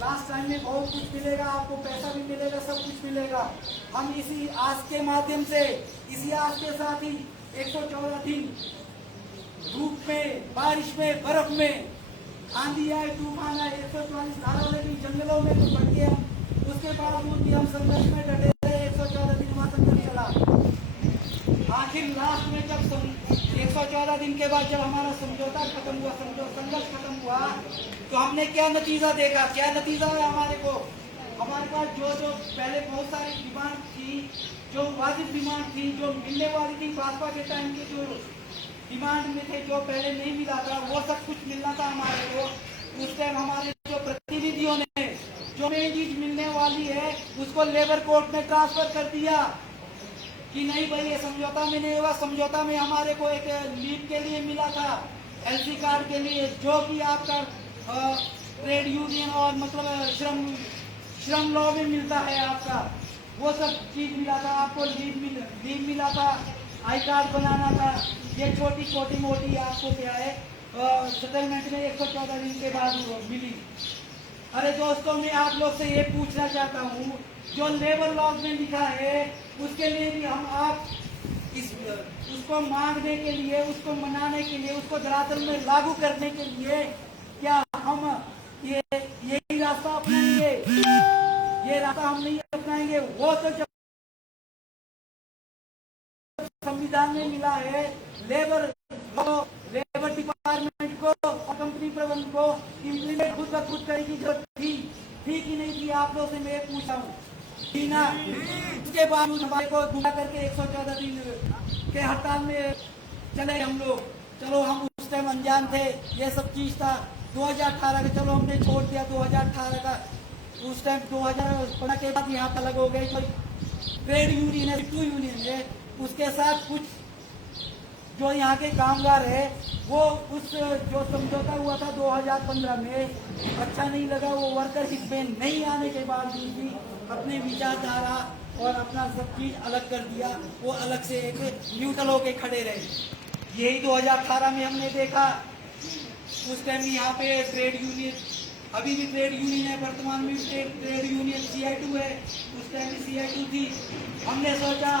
लास्ट टाइम में बहुत कुछ मिलेगा, आपको पैसा भी मिलेगा, सब कुछ मिलेगा। हम इसी आस के माध्यम से, इसी आस के साथ ही 114 दिन धूप में, बारिश में, बर्फ में, आंधी आए, तूफान आए, 144 धारा लगी, जंगलों में तो बढ़ के हम उसके बावजूद भी हम संघर्ष में डटे रहे। 114 दिन हमारा संघर्ष चला। आखिर लास्ट में जब 114 दिन के बाद जब हमारा समझौता खत्म हुआ, संघर्ष खत्म हुआ, तो हमने क्या नतीजा देखा। क्या नतीजा है हमारे को, हमारे पास जो पहले बहुत सारी डिमांड थी, जो वाजिब डिमांड थी, जो मिलने वाली थी भाजपा के टाइम के जो डिमांड में थे, जो पहले नहीं मिला था, वो सब कुछ मिलना था हमारे को। उस टाइम हमारे जो प्रतिनिधियों ने जो मेन चीज मिलने वाली है उसको लेबर कोर्ट में ट्रांसफर कर दिया कि नहीं भाई ये समझौता में नहीं होगा। समझौता में हमारे को एक लीव के लिए मिला था, एलसी कार्ड के लिए, जो कि आपका ट्रेड यूनियन और मतलब श्रम लॉ में मिलता है आपका, वो सब चीज मिला था। आपको लीव मिला था, आई कार्ड बनाना था। ये छोटी मोटी आपको क्या है सेटलमेंट में 114 दिन के बाद मिली। अरे दोस्तों, मैं आप लोग से ये पूछना चाहता हूँ, जो लेबर लॉ में लिखा है उसके लिए भी हम आप उसको मांगने के लिए, उसको मनाने के लिए, उसको धरातल में लागू करने के लिए क्या हम यही रास्ता अपनाएंगे? ये रास्ता हम नहीं अपनाएंगे। वो तो जब संविधान में मिला है, लेबर डिपार्टमेंट को और कंपनी प्रबंधन को इम्प्लीमेंट खुद ब खुद करने की जरूरत थी कि नहीं थी? आप लोग से मैं पूछा हूँ थी ना? उसके बावजूद हमारे को गुना करके 114 दिन के हड़ताल में चले हम लोग। चलो हम उस टाइम अनजान थे, ये सब चीज था। 2018 का चलो हमने छोड़ दिया, 2018 का उस टाइम 2015 के बाद यहाँ अलग हो गए। कोई ट्रेड यूनियन है, टू यूनियन है, उसके साथ कुछ जो यहाँ के कामगार है, वो उस जो समझौता हुआ था 2015 में अच्छा नहीं लगा। वो वर्कर हित में नहीं आने के बावजूद भी अपने विचारधारा और अपना सब चीज अलग कर दिया। वो अलग से एक न्यूट्रल होके खड़े रहे। यही 2018 में हमने देखा। उस टाइम यहाँ पे ट्रेड यूनियन, अभी भी ट्रेड यूनियन है, वर्तमान में ट्रेड यूनियन CI2 है, उस टाइम भी CI2 थी। हमने सोचा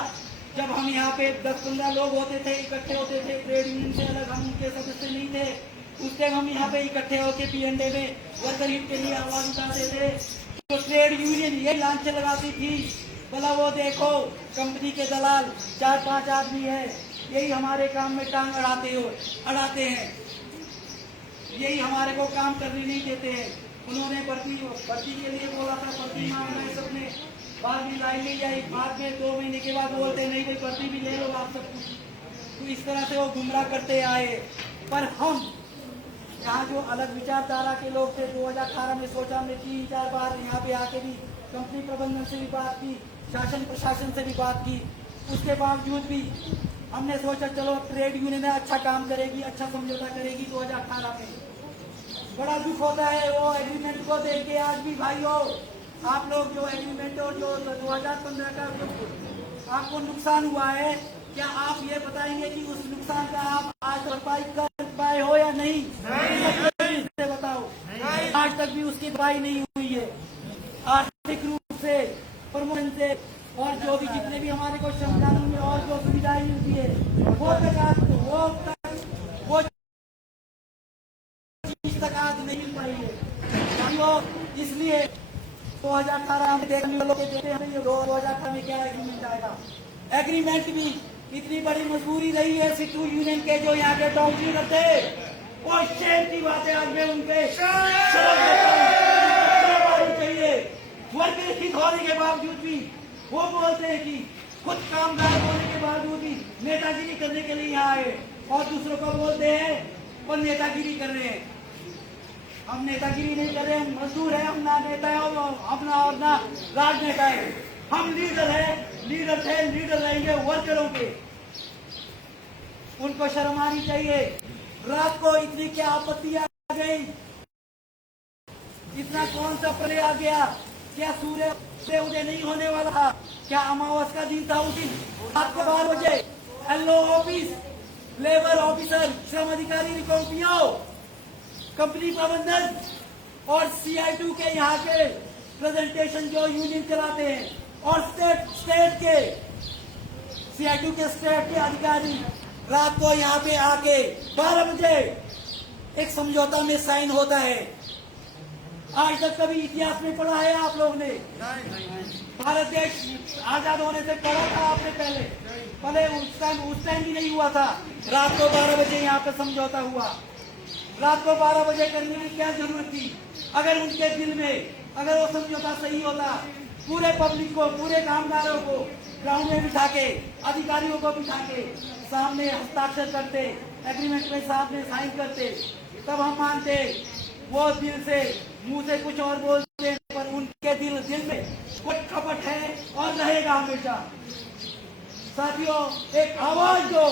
जब हम यहाँ पे 10-15 लोग होते थे, इकट्ठे होते थे, ट्रेड यूनियन से अलग, हम उनके सदस्य नहीं थे। उस टाइम हम यहाँ पे इकट्ठे होके PNA में वर्कर हित के लिए आवाज उठाते थे। तो ट्रेड यूनियन ये लांछन लगाती थी, बोला वो देखो कंपनी के दलाल 4-5 आदमी है, यही हमारे काम में टांग अड़ाते हैं, यही हमारे को काम करने नहीं देते हैं। उन्होंने भर्ती के लिए बोला था, भर्ती मांगना है सबने, बाद में लाइन नहीं आई, बाद में 2 महीने के बाद बोलते नहीं भाई भर्ती भी ले लो आप सब कुछ। तो इस तरह से वो गुमराह करते आए। पर हम यहाँ जो अलग विचारधारा के लोग थे, 2018 में सोचा, हमने 3-4 बार यहाँ पे आके भी कंपनी प्रबंधन से भी बात की, शासन प्रशासन से भी बात की। उसके बावजूद भी हमने सोचा चलो ट्रेड यूनियन अच्छा काम करेगी, अच्छा समझौता करेगी। 2018 में बड़ा दुख होता है वो एग्रीमेंट को देख के। आज भी भाइयों, आप लोग जो एग्रीमेंट और जो 2015 का आपको नुकसान हुआ है, क्या आप ये बताएंगे कि उस नुकसान का आप आज भरपाई कर पाए हो या नहीं? नहीं। बताओ, आज तक भी उसकी भरपाई नहीं हुई है। आर्थिक रूप से, प्रमोशन से और जो भी जितने भी हमारे को श्रम कानून में और जो सुविधाएं मिलती है वो चीज तक आज नहीं मिल पाई है। हम लोग इसलिए 2018 में देखने वालों के देते हैं 2018 में क्या एग्रीमेंट आएगा। एग्रीमेंट भी इतनी बड़ी मजबूरी रही है सिट्टू यूनियन के जो यहाँ के डॉक्टर थे और शेर की बातें आगे उनके चाहिए। वर्कर हित होने के बावजूद भी वो बोलते हैं कि खुद कामगार होने के बावजूद भी नेतागिरी करने के लिए यहाँ आए और दूसरों को बोलते हैं और नेतागिरी कर रहे हैं। हम नेतागिरी नहीं कर रहे हैं, मजदूर है, हम ना नेता है अपना और ना राजनेता है। हम लीडर है, लीडर थे, लीडर रहेंगे वर्करों के। उनको शर्म आनी चाहिए। रात को इतनी क्या आपत्ति आ गई, इतना कौन सा प्रलय आ गया? क्या सूर्य से उदय नहीं होने वाला था? क्या अमावस का दिन था उस दिन? रात को 12 बजे एलओ ऑफिस, लेबर ऑफिसर, श्रम अधिकारी रिपोर्ट कंपनी प्रबंधन और CI2 के यहाँ के प्रेजेंटेशन जो यूनियन चलाते हैं और स्टेट के CI2 के स्टेट के अधिकारी रात को यहाँ पे आके 12 बजे एक समझौता में साइन होता है। आज तक कभी इतिहास में पढ़ा है आप लोग ने? भारत देश आजाद होने से पढ़ा था आपने? पहले उस टाइम भी नहीं हुआ था। रात को 12 बजे यहाँ पे समझौता हुआ। रात को 12 बजे करने की क्या जरूरत थी? अगर उनके दिल में अगर वो समझौता सही होता, पूरे पब्लिक को, पूरे कामगारों को ग्राउंड में बिठा के, अधिकारियों को बिठा के सामने हस्ताक्षर करते, एग्रीमेंट में सामने साइन करते, तब हम मानते। वो दिल से, मुंह से कुछ और बोलते, पर उनके दिल में कुछ कपट है और रहेगा हमेशा। साथियों, एक आवाज दो,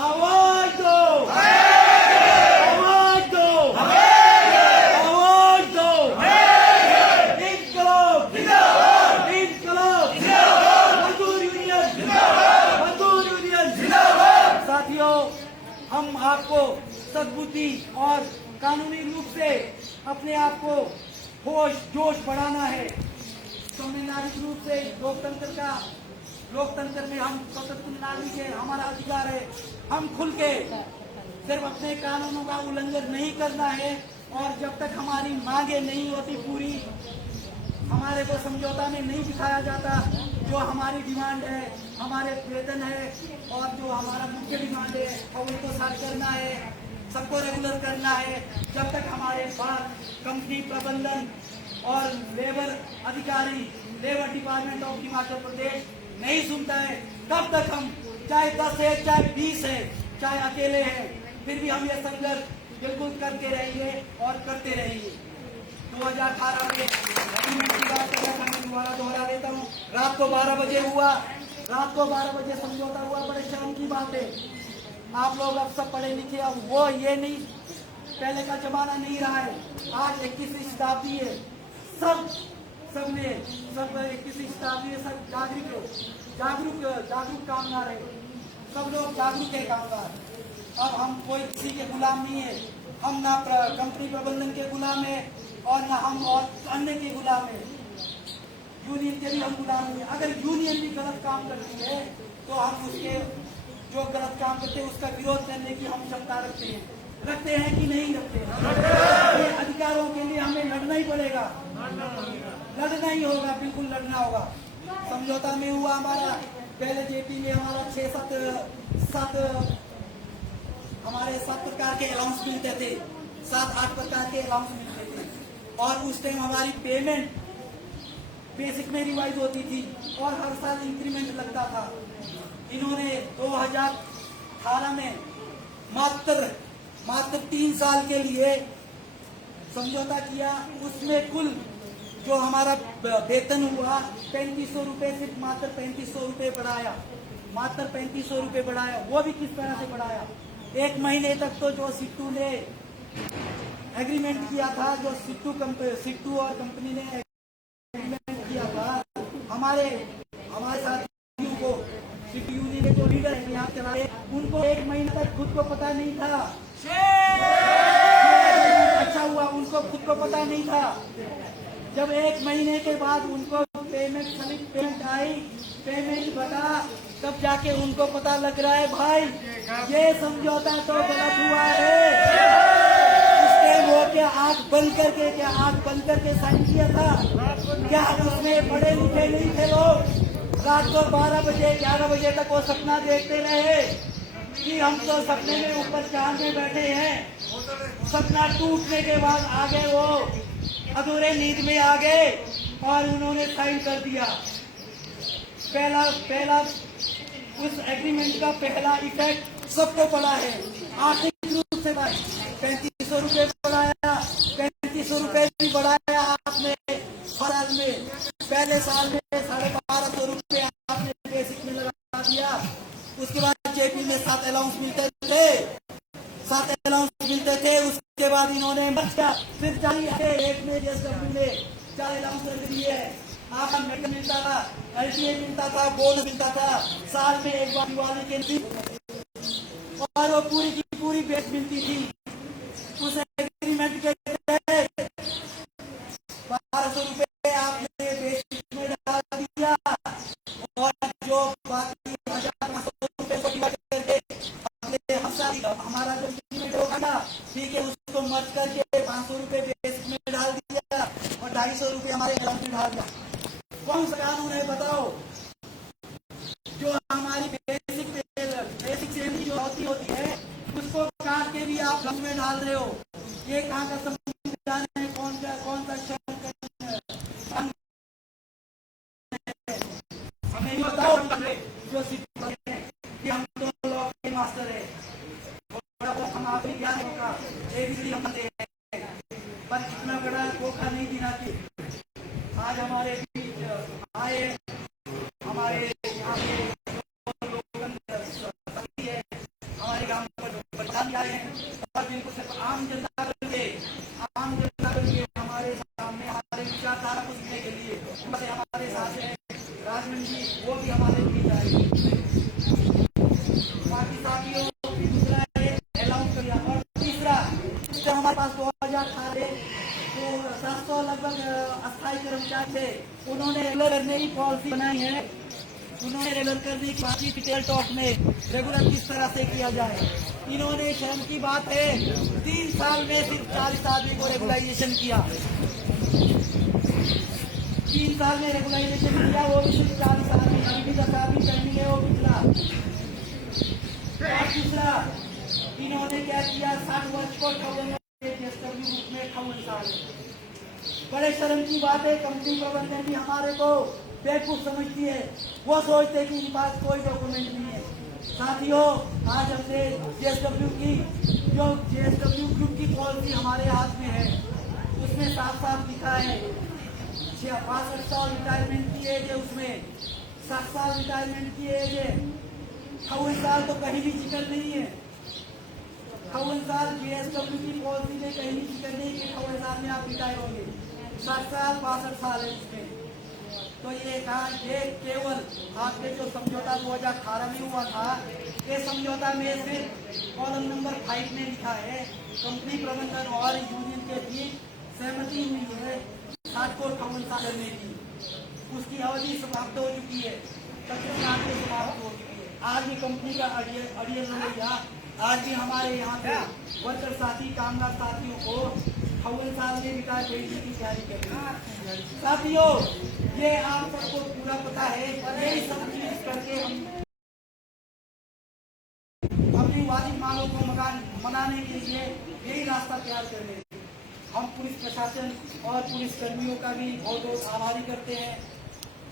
आवाज दो, आवाज दो, आवाज दो। इनकलाब, इनकलाब, मजदूर यूनियन, मजदूर यूनियन। साथियों, हम आपको सद्बुद्धि और कानूनी रूप से अपने आप को होश जोश बढ़ाना है। संवैधानिक रूप से लोकतंत्र में हम स्वतंत्र नागरिक है, हमारा अधिकार है। हम खुल के सिर्फ अपने कानूनों का उल्लंघन नहीं करना है और जब तक हमारी मांगे नहीं होती पूरी, हमारे को समझौता में नहीं दिखाया जाता जो हमारी डिमांड है, हमारे वेतन है और जो हमारा मुख्य डिमांड है और उनको साथ करना है, सबको रेगुलर करना है। जब तक हमारे पास कंपनी प्रबंधन और लेबर अधिकारी, labour department of Himachal Pradesh नहीं सुनता है, तब तक हम चाहे 10 है, चाहे 20 है, चाहे अकेले हैं, फिर भी हम ये संघर्ष बिल्कुल करके रहेंगे और करते रहेंगे। 2018 में एग्रीमेंट की बात करना मैं दोबारा दोहरा देता हूँ। रात को 12 बजे हुआ, रात को 12 बजे समझौता हुआ। बड़े शर्म की बात है। आप लोग अब सब पढ़े लिखे, अब वो ये नहीं, पहले का जमाना नहीं रहा है। आज 21वीं शताब्दी है, सब 21वीं शताब्दी है, सब जागरूक कामगार है, सब लोग जागरूक है कामगार। अब हम कोई किसी के गुलाम नहीं है। हम ना कंपनी प्रबंधन के गुलाम है और ना हम और अन्य के गुलाम है। यूनियन के भी हम गुलाम नहीं है। अगर यूनियन भी गलत काम करती है तो हम उसके जो गलत काम करते हैं उसका विरोध करने की हम क्षमता रखते हैं कि नहीं रखते हैं? अधिकारों के लिए हमें लड़ना ही पड़ेगा, लड़ना ही होगा, बिल्कुल लड़ना होगा। समझौता में हुआ हमारा, पहले जेपी में हमारा 6-7 हमारे 7 प्रकार के अलाउंस मिलते थे, 7-8 प्रकार के अलाउंस मिलते थे और उस टाइम हमारी पेमेंट बेसिक में रिवाइज होती थी और हर साल इंक्रीमेंट लगता था। इन्होंने 2018 में मात्र 3 साल के लिए समझौता किया। उसमें कुल जो हमारा वेतन हुआ 3500 रुपये, सिर्फ मात्र 3500 रुपये बढ़ाया, मात्र 3500 रुपये बढ़ाया। वो भी किस तरह से बढ़ाया? 1 महीने तक तो जो सिट्टू ने एग्रीमेंट किया था, जो सिट्टू और कंपनी ने एग्रीमेंट किया था, हमारे साथियों को सिट्टू यूनियन ने जो लीडर यहाँ चलाए, उनको 1 महीना तक खुद को पता नहीं था। अच्छा हुआ उनको खुद को पता नहीं था। जब 1 महीने के बाद उनको पेमेंट आई, पेमेंट बता, तब जाके उनको पता लग रहा है भाई ये समझौता तो गलत हुआ है। उसके वो क्या आंख बंद करके साइन किया था? क्या उसमें पढ़े लिखे नहीं थे लोग? रात को 12 बजे 11 बजे तक वो सपना देखते रहे कि हम तो सपने में ऊपर चांद में बैठे हैं। सपना टूटने के बाद आ गए, वो अधूरे नींद में आ गए और उन्होंने साइन कर दिया। पहला उस एग्रीमेंट का पहला इफेक्ट सबको पड़ा है। आर्थिक रूप से 3500 रुपए बढ़ाया, 3500 रुपए भी बढ़ाया आपने साल में। पहले साल में 1250 रुपए आपने बेसिक में लगा दिया। उसके बाद जेपी में 7 अलाउंस मिलते थे। उसके बाद इन्होंने फिर 4 एक में JSW ने 4 अलाउंस रख दिए। आपका मेडिकल मिलता था, LTA मिलता था, बोनस मिलता था, साल में एक बार दिवाली के दिन, और वो पूरी की पूरी बेच मिलती थी। उस एग्रीमेंट के तहत 1200 रुपए आपने बेसिक में डाल दिया और जो बाकी 1500 रुपए को करके हमारा जो एग्रीमेंट होगा ठीक है, उसको मर्ज करके 500 रुपए बेसिक में डाल दिया और 250 रुपए हमारे अकाउंट में डाल दिया। कौन सा कानून है बताओ? जो हमारी बेसिक सैलरी जो होती है उसको काट के भी आप घर में डाल रहे हो। ये कहाँ का संविधान है? कौन सा श्रम हमें बताओ। जो कि हम तो लॉ के मास्टर है, हम आप ही ज्ञान होगा ABC हम दे हैं, पर इतना बड़ा धोखा नहीं गिना कि आज हमारे बीच आए, हमारे यहाँ पे हमारे गांव पर प्रधान आए हैं और जिनको सिर्फ आम जनता करके हमारे सामने हमारे विचारधारा को सुनने के लिए हमारे साथ हैं राजमन जी, वो भी हमारे बीच आए। बाकी साथियों दूसरा अलाउंस कर दिया। और तीसरा जब हमारे पास 2018 तो 700 लगभग अस्थायी कर्मचारी थे, उन्होंने रेगुलर करने की पॉलिसी बनाई है। उन्होंने रेगुलर करने की बात की डिटेल टॉक में रेगुलर किस तरह से किया जाए। इन्होंने शर्म की बात है 3 साल में सिर्फ 40 आदमी को रेगुलाइजेशन किया। 3 साल में रेगुलाइजेशन किया, वो भी सिर्फ 40 आदमी। अभी भी 10 आदमी करनी है वो पिछला। और दूसरा इन्होंने क्या किया, 60 वर्ष को 58 में 58 साल। बड़े शर्म की बात है, कंपनी प्रबंधन भी हमारे को बेवकूफ समझती है। वो सोचते कि इनके पास कोई डॉक्यूमेंट नहीं है। साथियों आज हमने JSW ग्रुप की पॉलिसी हमारे हाथ में है, उसमें साफ लिखा है 65 साल रिटायरमेंट की एज है, उसमें 60 साल रिटायरमेंट की एज है। 58 साल तो कहीं भी जिक्र नहीं है। 58 साल JSW की पॉलिसी में कहीं भी जिक्र नहीं कि 58 साल में आप रिटायर होंगे। 60 साल 62 साल है उसमें। तो ये कहा, ये केवल आपके जो समझौता 2018 में हुआ था, ये समझौता में सिर्फ कॉलम नंबर 5 में लिखा है कंपनी प्रबंधन और यूनियन के बीच सहमति हुई है 60 को 58 साल करने की। उसकी अवधि समाप्त हो चुकी है, 17 साल में समाप्त हो चुकी है। आज भी कंपनी का अड़ियल रवैया, आज भी हमारे यहाँ पे वर्कर साथी कामगार साथियों को 58 साल में रिटायर करने की तैयारी करते हैं। साथियों ये आप सबको पूरा पता है, यही सब चीज करके हम अपनी वाजिब मांगों को मनाने के लिए यही रास्ता तैयार कर रहे हैं। हम पुलिस प्रशासन और पुलिस कर्मियों का भी बहुत बहुत आभारी करते हैं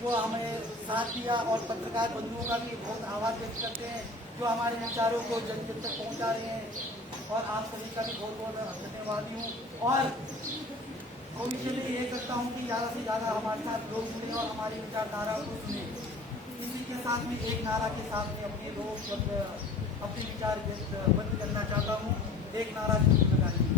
जो हमें साथ दिया, और पत्रकार बंधुओं का भी बहुत आभार व्यक्त करते हैं जो हमारे विचारों को जन जन तक पहुँचा रहे हैं। और आप सभी का भी बहुत बहुत धन्यवाद हूँ। और भविष्य में ये करता हूँ कि ज़्यादा से ज़्यादा हमारे साथ लोग जुड़े और हमारी विचारधारा को सुने। इसी के साथ में एक नारा के साथ में अपने विचार बंद करना चाहता हूँ। एक नारा लगाइए,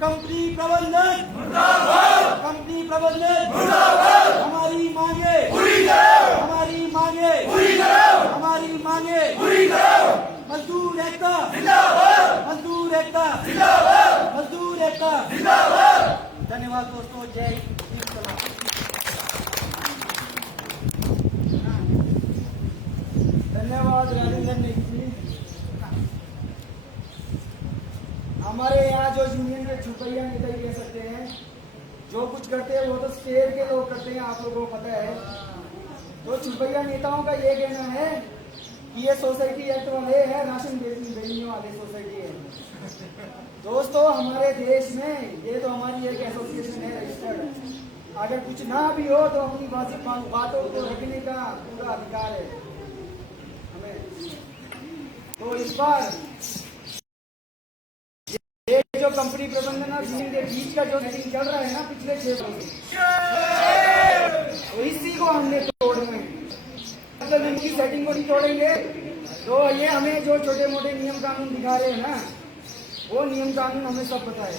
कंपनी प्रबंधन मुर्दाबाद, कंपनी प्रबंधन मुर्दाबाद, हमारी मांगे पूरी करो, हमारी मांगे पूरी करो, हमारी मांगे पूरी करो, मजदूर एकता जिंदाबाद, मजदूर एकता जिंदाबाद, मजदूर एकता। जिंदाबाद। धन्यवाद दोस्तों, जय हिंद। धन्यवाद राजेंद्र नेगी जी। हमारे यहाँ जो यूनियन के छुपैया नेता ही कह सकते हैं, जो कुछ करते हैं वो तो स्टेट के लोग करते हैं, आप लोगों को पता है। तो छुपैया नेताओं का ये कहना है कि ये सोसाइटी एक्ट वाले हैं, राशन देने वाले सोसाइटी है। दोस्तों, हमारे देश में ये तो हमारी एक एसोसिएशन है रजिस्टर्ड। अगर कुछ ना भी हो तो अपनी बातों को रखने का पूरा अधिकार है हमें। तो इस बार ये जो कंपनी प्रबंधन और यूनियन के बीच का जो मीटिंग चल रहा है ना पिछले 6 वर्षों से, तो इसी को हमने तोड़ना है। मतलब इनकी सेटिंग को नहीं तोड़ेंगे तो ये हमें जो छोटे मोटे नियम कानून दिखा रहे हैं ना, वो नियम कानून हमें सब पता है।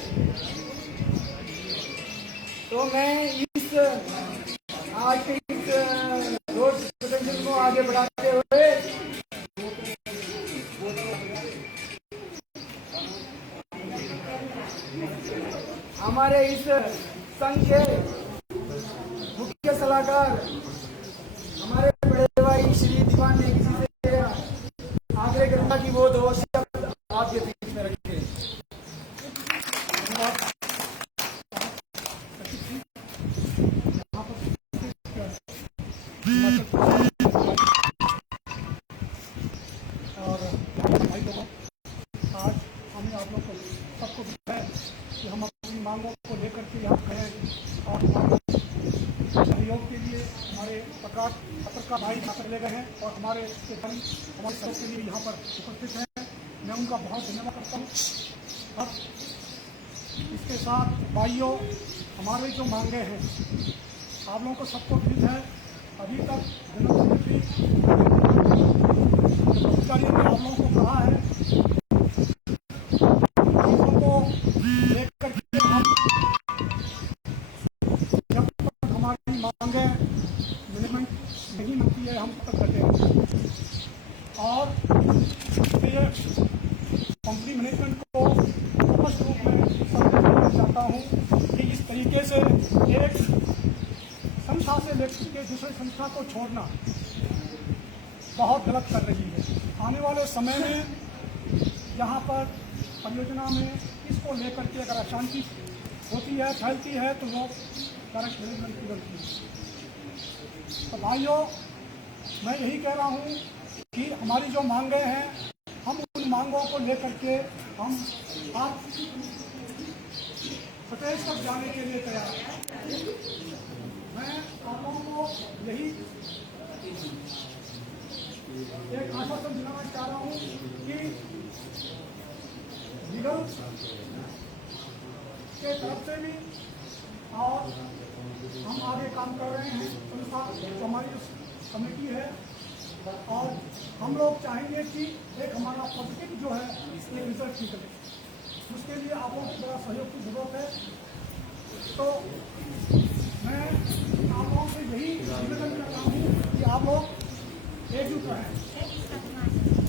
तो मैं इस आज के इस रोड प्रदर्शन को आगे बढ़ाते हुए हमारे इस संघ के मुख्य सलाहकार हमारे बड़े भाई श्री दीवान नेगी जी से आग्रह करूंगा कि वो 2 शब्द आपके बीच में रखें। और भाई लोगों, आज हमने आप लोग को सबको बताया कि हम अपनी मांगों को लेकर के यहाँ खड़े हैं और हमारे सहयोग के लिए हमारे पत्रकार भाई यहाँ पर ले गए हैं और हमारे सहयोग के लिए यहाँ पर उपस्थित हैं। मैं उनका बहुत धन्यवाद करता हूँ। अब इसके साथ भाइयों, हमारे जो मांगे हैं आप लोगों को सबको विदित है। अभी तक जनप्रतिनिधि अधिकारियों ने आप लोगों को कहा है को लेकर के हम जब तक हमारी मांगे मैनेजमेंट नहीं मिलती है हम तब तक करेंगे। और इसलिए कंपनी मैनेजमेंट को स्पष्ट रूप में समझाना चाहता हूँ कि इस तरीके से एक संस्था से लेकर के दूसरे संस्था को छोड़ना बहुत गलत कर रही है। आने वाले समय में यहाँ पर परियोजना में इसको लेकर के अगर अशांति होती है, फैलती है, तो वो डायरेक्ट मैनेजमेंट की गलती है। तो भाइयों, मैं यही कह रहा हूँ कि हमारी जो मांगे हैं, हम उन मांगों को लेकर के हम आप प्रदेश तक जाने के लिए तैयार हैं। मैं आप लोगों को यही एक आश्वासन दिलाना चाह रहा हूँ कि लीगल के तरफ से भी और हम आगे काम कर रहे हैं। संस्था जो हमारी कमेटी है और हम लोग चाहेंगे कि एक हमारा पॉजिटिव जो है एक रिजल्ट निकले। उसके लिए आप लोगों को बड़ा सहयोग की जरूरत है। तो मैं आप लोगों से यही निवेदन कर रहा हूँ कि आप लोग एकजुट रहें।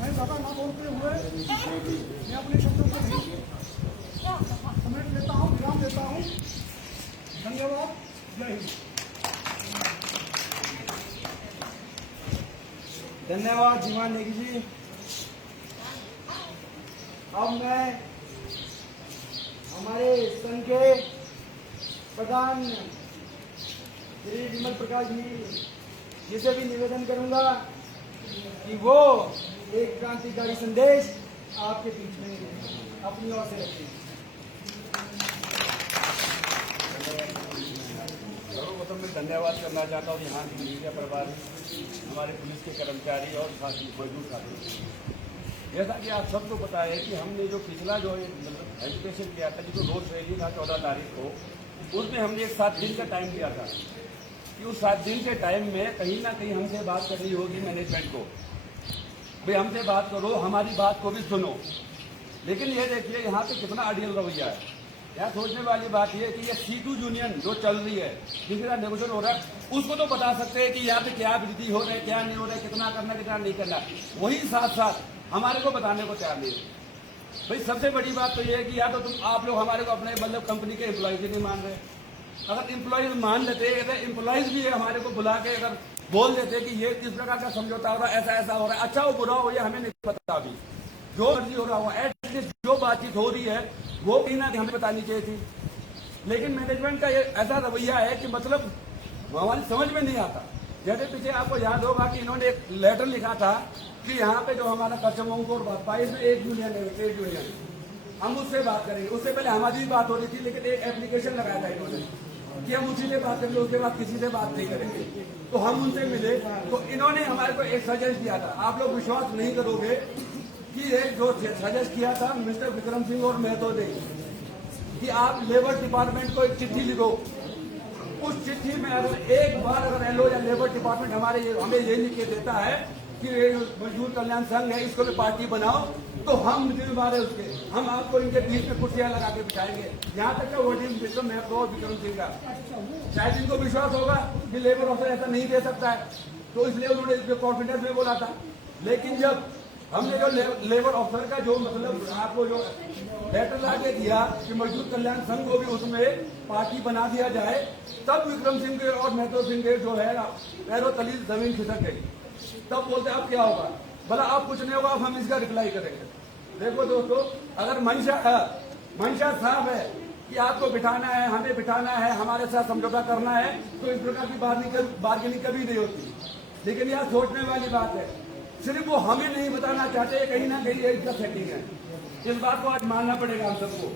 मैं ज़्यादा ना बोलते हुए मैं अपने शब्दों को नहीं कमेंट देता हूँ, विराम देता हूँ। धन्यवाद। जय हिंद। धन्यवाद दीवान नेगी जी। अब मैं हमारे संघ के प्रधान श्री विमल प्रकाश जी से भी निवेदन करूंगा कि वो एक क्रांतिकारी संदेश आपके बीच में अपनी ओर से रखें। सर्वप्रथम मैं धन्यवाद करना चाहता हूँ यहाँ की मीडिया परिवार, हमारे पुलिस के कर्मचारी और साथी मौजूद साथी। जैसा कि आप सबको पता है कि हमने जो पिछला जो मतलब एजुकेशन किया था, जो रोड रैली था 14 तारीख को, उसमें हमने एक 7 दिन का टाइम दिया था कि उस 7 दिन के टाइम में कहीं ना कहीं हमसे बात करनी होगी मैनेजमेंट को, भाई हमसे बात करो, हमारी बात को भी सुनो। लेकिन ये देखिए यहाँ पे कितना आइडियल रवैया है। यहाँ सोचने वाली बात यह है कि ये C2 यूनियन जो चल रही है, जिनके साथ नेगोशिएशन हो रहा है, उसको तो बता सकते हैं कि यहाँ पे क्या वृद्धि हो रहा है, क्या नहीं हो रहा है, कितना करना कितना नहीं करना, वही साथ साथ हमारे को बताने को तैयार नहीं है। भाई सबसे बड़ी बात तो ये है कि या तो आप लोग हमारे को अपने मतलब कंपनी के एम्प्लॉयज ही नहीं मान रहे। अगर एम्प्लॉयज मान लेते, अगर एम्प्लॉयज भी हमारे को बुला के अगर बोल देते कि ये किस प्रकार का समझौता हो रहा है, ऐसा ऐसा हो रहा है, अच्छा हो बुरा हो ये हमें नहीं पता, अभी जो मर्जी हो रहा हो, एटलीस्ट जो बातचीत हो रही है वो कहीं ना कहीं हमें बतानी चाहिए थी। लेकिन मैनेजमेंट का ये ऐसा रवैया है कि मतलब हमारी समझ में नहीं आता। जैसे पीछे आपको याद होगा कि इन्होंने एक लेटर लिखा था कि यहाँ पे जो हमारा करचम और भाजपा इसमें एक यूनियन है, ट्रेड यूनियन, हम उससे बात करेंगे। उससे पहले हमारी भी बात हो रही थी, लेकिन एक एप्लीकेशन लगाया था इन्होंने कि हम उसी से बात करेंगे, उसके बाद किसी से बात नहीं करेंगे। तो हम उनसे मिले तो इन्होंने हमारे को एक सजेस्ट किया था, आप लोग विश्वास नहीं करोगे कि एक जो सजेस्ट किया था मिस्टर विक्रम सिंह और महतो ने कि आप लेबर डिपार्टमेंट को एक चिट्ठी लिखो। उस चिट्ठी में अगर एक बार अगर एलओ या लेबर डिपार्टमेंट हमें ये लिख के देता है कि मजदूर कल्याण संघ है, इसको भी पार्टी बनाओ, तो हम जिम्मेदार है उसके, हम आपको इनके बीच में कुर्सियां लगा के बिठाएंगे। यहाँ तक का वोटिंग विक्रम महतो और विक्रम सिंह का, शायद इनको विश्वास होगा कि लेबर ऑफिसर ऐसा नहीं दे सकता है, तो इसलिए उन्होंने कॉन्फिडेंस में बोला था। लेकिन जब हमने जो लेबर ऑफिसर का जो मतलब आपको जो लेटर ला के दिया कि मजदूर कल्याण संघ को भी उसमें पार्टी बना दिया जाए, तब विक्रम सिंह के और महतो सिंह के जो है पैरों तली जमीन खिसक गई। तब बोलते अब क्या होगा, भला अब कुछ नहीं होगा, अब हम इसका रिप्लाई करेंगे। देखो दोस्तों, अगर मंशा साफ है कि आपको बिठाना है, हमें बिठाना है, हमारे साथ समझौता करना है, तो इस प्रकार की बार्गेनिंग कभी नहीं होती। लेकिन यह सोचने वाली बात है, सिर्फ वो हमें नहीं बताना चाहते, कहीं ना कहीं इसका सेटिंग है। इस बात को आज मानना पड़ेगा हम सबको।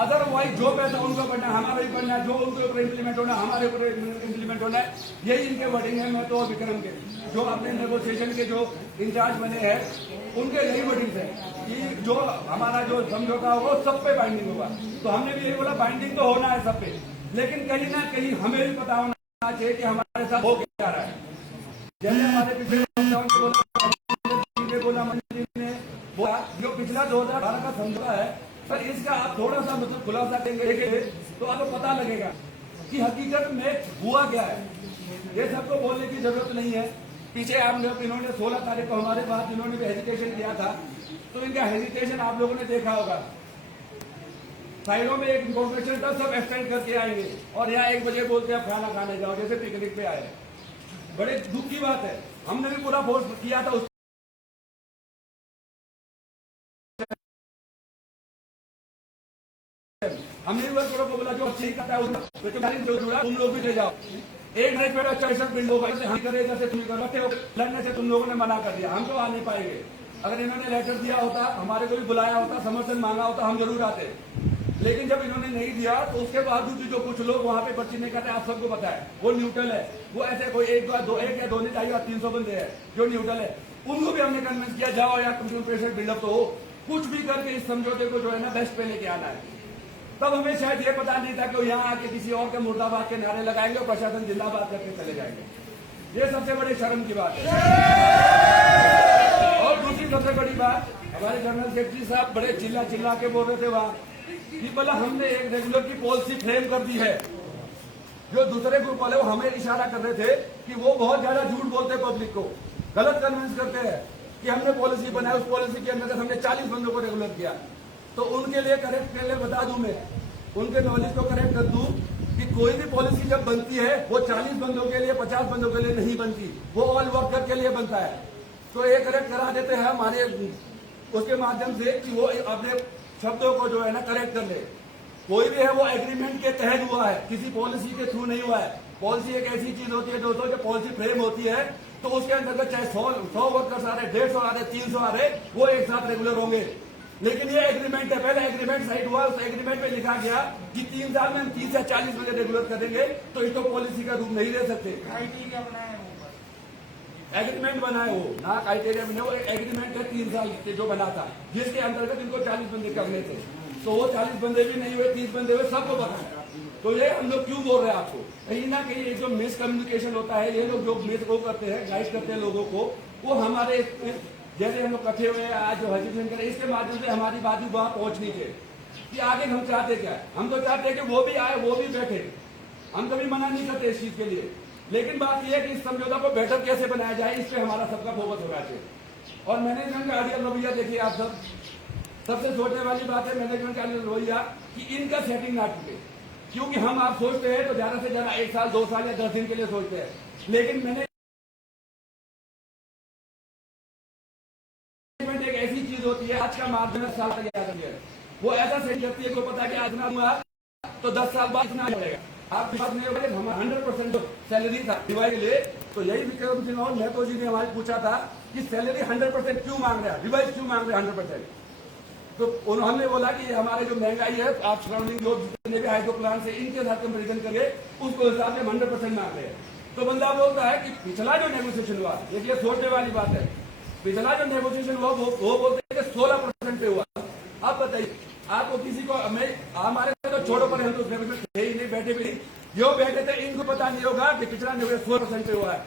अदरवाइज जो पैसा उनको बनना है हमारा भी बनना है, जो उनके ऊपर इम्प्लीमेंट होना है हमारे ऊपर इम्प्लीमेंट होना है। यही इनके वर्डिंग है। मैं तो विक्रम के जो अपने नेगोशिएशन के जो इंचार्ज बने हैं उनके यही वर्डिंग है कि जो हमारा जो समझौता होगा वो सब पे बाइंडिंग होगा। तो हमने भी यही बोला बाइंडिंग तो होना है सब पे, लेकिन कहीं ना कहीं हमें भी पता होना चाहिए कि हमारे साथ हो क्या रहा है। जैसे हमारे पिछले बोला मंत्री ने बोला जो पिछला 2018 का समझौता है, सर इसका आप थोड़ा सा मतलब खुलासा देंगे तो आपको पता लगेगा कि हकीकत में हुआ क्या है। ये सबको बोलने की जरूरत नहीं है। पीछे आप लोग इन्होंने 16 तारीख को हमारे पास इन्होंने भी हेजिटेशन किया था, तो इनका हेजिटेशन आप लोगों ने देखा होगा। साइडों में एक इन्फॉर्मेशन था, सब एक्सटेंड करके आएंगे और यहाँ 1 बजे बोलते हैं आप खाना खाने जाओ, जैसे पिकनिक पे आए। बड़े दुख की बात है, हमने भी पूरा फोर्स किया था हमने भी पूरा बोला जो ठीक है तुम लोग भी ले जाओ। एक रेट में अच्छा बिल्ड होगा, हम करे जैसे तुम करते हो, लड़ने से तुम लोगों ने मना कर दिया, हम तो आ नहीं पाएंगे। अगर इन्होंने लेटर दिया होता, हमारे को भी बुलाया होता, समर्थन मांगा होता, हम जरूर आते। लेकिन जब इन्होंने नहीं दिया तो उसके बावजूद भी जो कुछ लोग वहाँ पे पर्ची नहीं करते, आप सबको पता है वो न्यूट्रल है। वो ऐसे कोई एक या दो नहीं चाहिए, 300 बंदे हैं जो न्यूट्रल है, उनको भी हमने कन्विंस किया जाओ यार तुम प्रेशर बिल्डअप तो हो, कुछ भी करके इस समझौते को जो है ना बेस्ट पे लेके आना है। तब हमें शायद ये पता नहीं था कि वो यहाँ आके किसी और के मुर्दाबाद के नारे लगाएंगे और प्रशासन जिंदाबाद करके चले जाएंगे। ये सबसे बड़ी शर्म की बात है। और दूसरी सबसे बड़ी बात, हमारे जनरल सेक्रेटरी साहब बड़े चिल्ला के बोल रहे थे वहाँ कि बोला हमने एक रेगुलर की पॉलिसी फ्रेम कर दी है। जो दूसरे ग्रुप वाले वो हमें इशारा कर रहे थे कि वो बहुत ज्यादा झूठ बोलते पब्लिक को, गलत कन्विंस करते हैं कि हमने पॉलिसी बनाई, उस पॉलिसी के अंदर हमने 40 बंदों को रेगुलर किया। तो उनके लिए करेक्ट के लिए बता दूं, मैं उनके नॉलेज को करेक्ट कर दूं कि कोई भी पॉलिसी जब बनती है वो 40 बंदों के लिए 50 बंदों के लिए नहीं बनती, वो ऑल वर्कर के लिए बनता है। तो ये करेक्ट करा देते हैं हमारे उसके माध्यम से कि वो अपने शब्दों को जो है ना करेक्ट कर ले। कोई भी है वो एग्रीमेंट के तहत हुआ है, किसी पॉलिसी के थ्रू नहीं हुआ है। पॉलिसी एक ऐसी चीज होती है दोस्तों, जो पॉलिसी फ्रेम होती है तो उसके अंतर्गत चाहे 100 वर्कर्स आ रहे, 150 आ रहे, 300 आ रहे, वो एक साथ रेगुलर होंगे। लेकिन ये एग्रीमेंट है, पहले एग्रीमेंट साइड हुआ, उस एग्रीमेंट में लिखा गया कि 3 साल में हम 30 या 40 बजे रेगुलर करेंगे, तो इसको पॉलिसी का रूप नहीं ले सकते। एग्रीमेंट बनाए वो ना क्राइटेरिया में, वो एग्रीमेंट है 3 साल के जो बना था, जिसके अंतर्गत इनको 40 बंदे करने थे। तो वो 40 बंदे भी नहीं हुए, 30 बंदे हुए, सबको पता। तो ये हम लोग क्यों बोल रहे हैं आपको, कहीं ना कहीं ये जो मिसकम्युनिकेशन होता है, ये लोग जो मिस वो करते हैं, गाइड करते हैं लोगों को, वो हमारे जैसे हम लोग इकट्ठे हुए आज जो हेजिटेशन करें, इसके माध्यम से हमारी बात भी वहां पहुंचनी चाहिए। कि आगे हम चाहते क्या है। हम तो चाहते हैं कि वो भी आए, वो भी बैठे, हम कभी मना नहीं करते इस चीज के लिए। लेकिन बात यह है कि इस समझौता को बेहतर कैसे बनाया जाए, इस पे हमारा सबका फोकस होना चाहिए। और मैनेजमेंट का आइडियल रवैया देखिए आप सब, सबसे सोचने वाली बात है मैनेजमेंट का आइडियल रवैया कि इनका सेटिंग ना टूटे। क्योंकि हम आप सोचते हैं तो ज्यादा से ज्यादा 1 साल 2 साल या 10 दिन के लिए सोचते हैं, लेकिन मैंने एक ऐसी चीज होती है, आज का माध्यम साल तक याद है, वो ऐसा सेट करती है, को पता कि आज ना हुआ तो 10 साल बाद इतना पड़ेगा। आप बात नहीं होगा, हमारा 100% सैलरी था दिवाली के लिए। तो यही विक्रम सिंह और महतो जी ने हमारे पूछा था कि सैलरी 100% क्यों मांग रहे हैं, रिवाइज क्यों मांग रहे हैं 100%। तो उन्होंने बोला कि हमारे जो महंगाई है, आप सराउंडिंग जो जितने भी हाइड्रो प्लांट है इनके साथ कंपेरिजन करिए, उसको हिसाब से 100% मांग रहे हैं। तो बंदा बोलता है कि पिछला जो नेगोशिएशन हुआ, ये सोचने वाली बात है, पिछला जो नेगोशिएशन हुआ वो बोलते हैं कि 16% पे हुआ। अब बताइए आपको किसी को, हमारे तो छोड़ो पर हम तो थे ही नहीं, बैठे भी नहीं, जो बैठे थे इनको पता नहीं होगा कि पिछला नेगोशिएशन 16% पे हुआ है।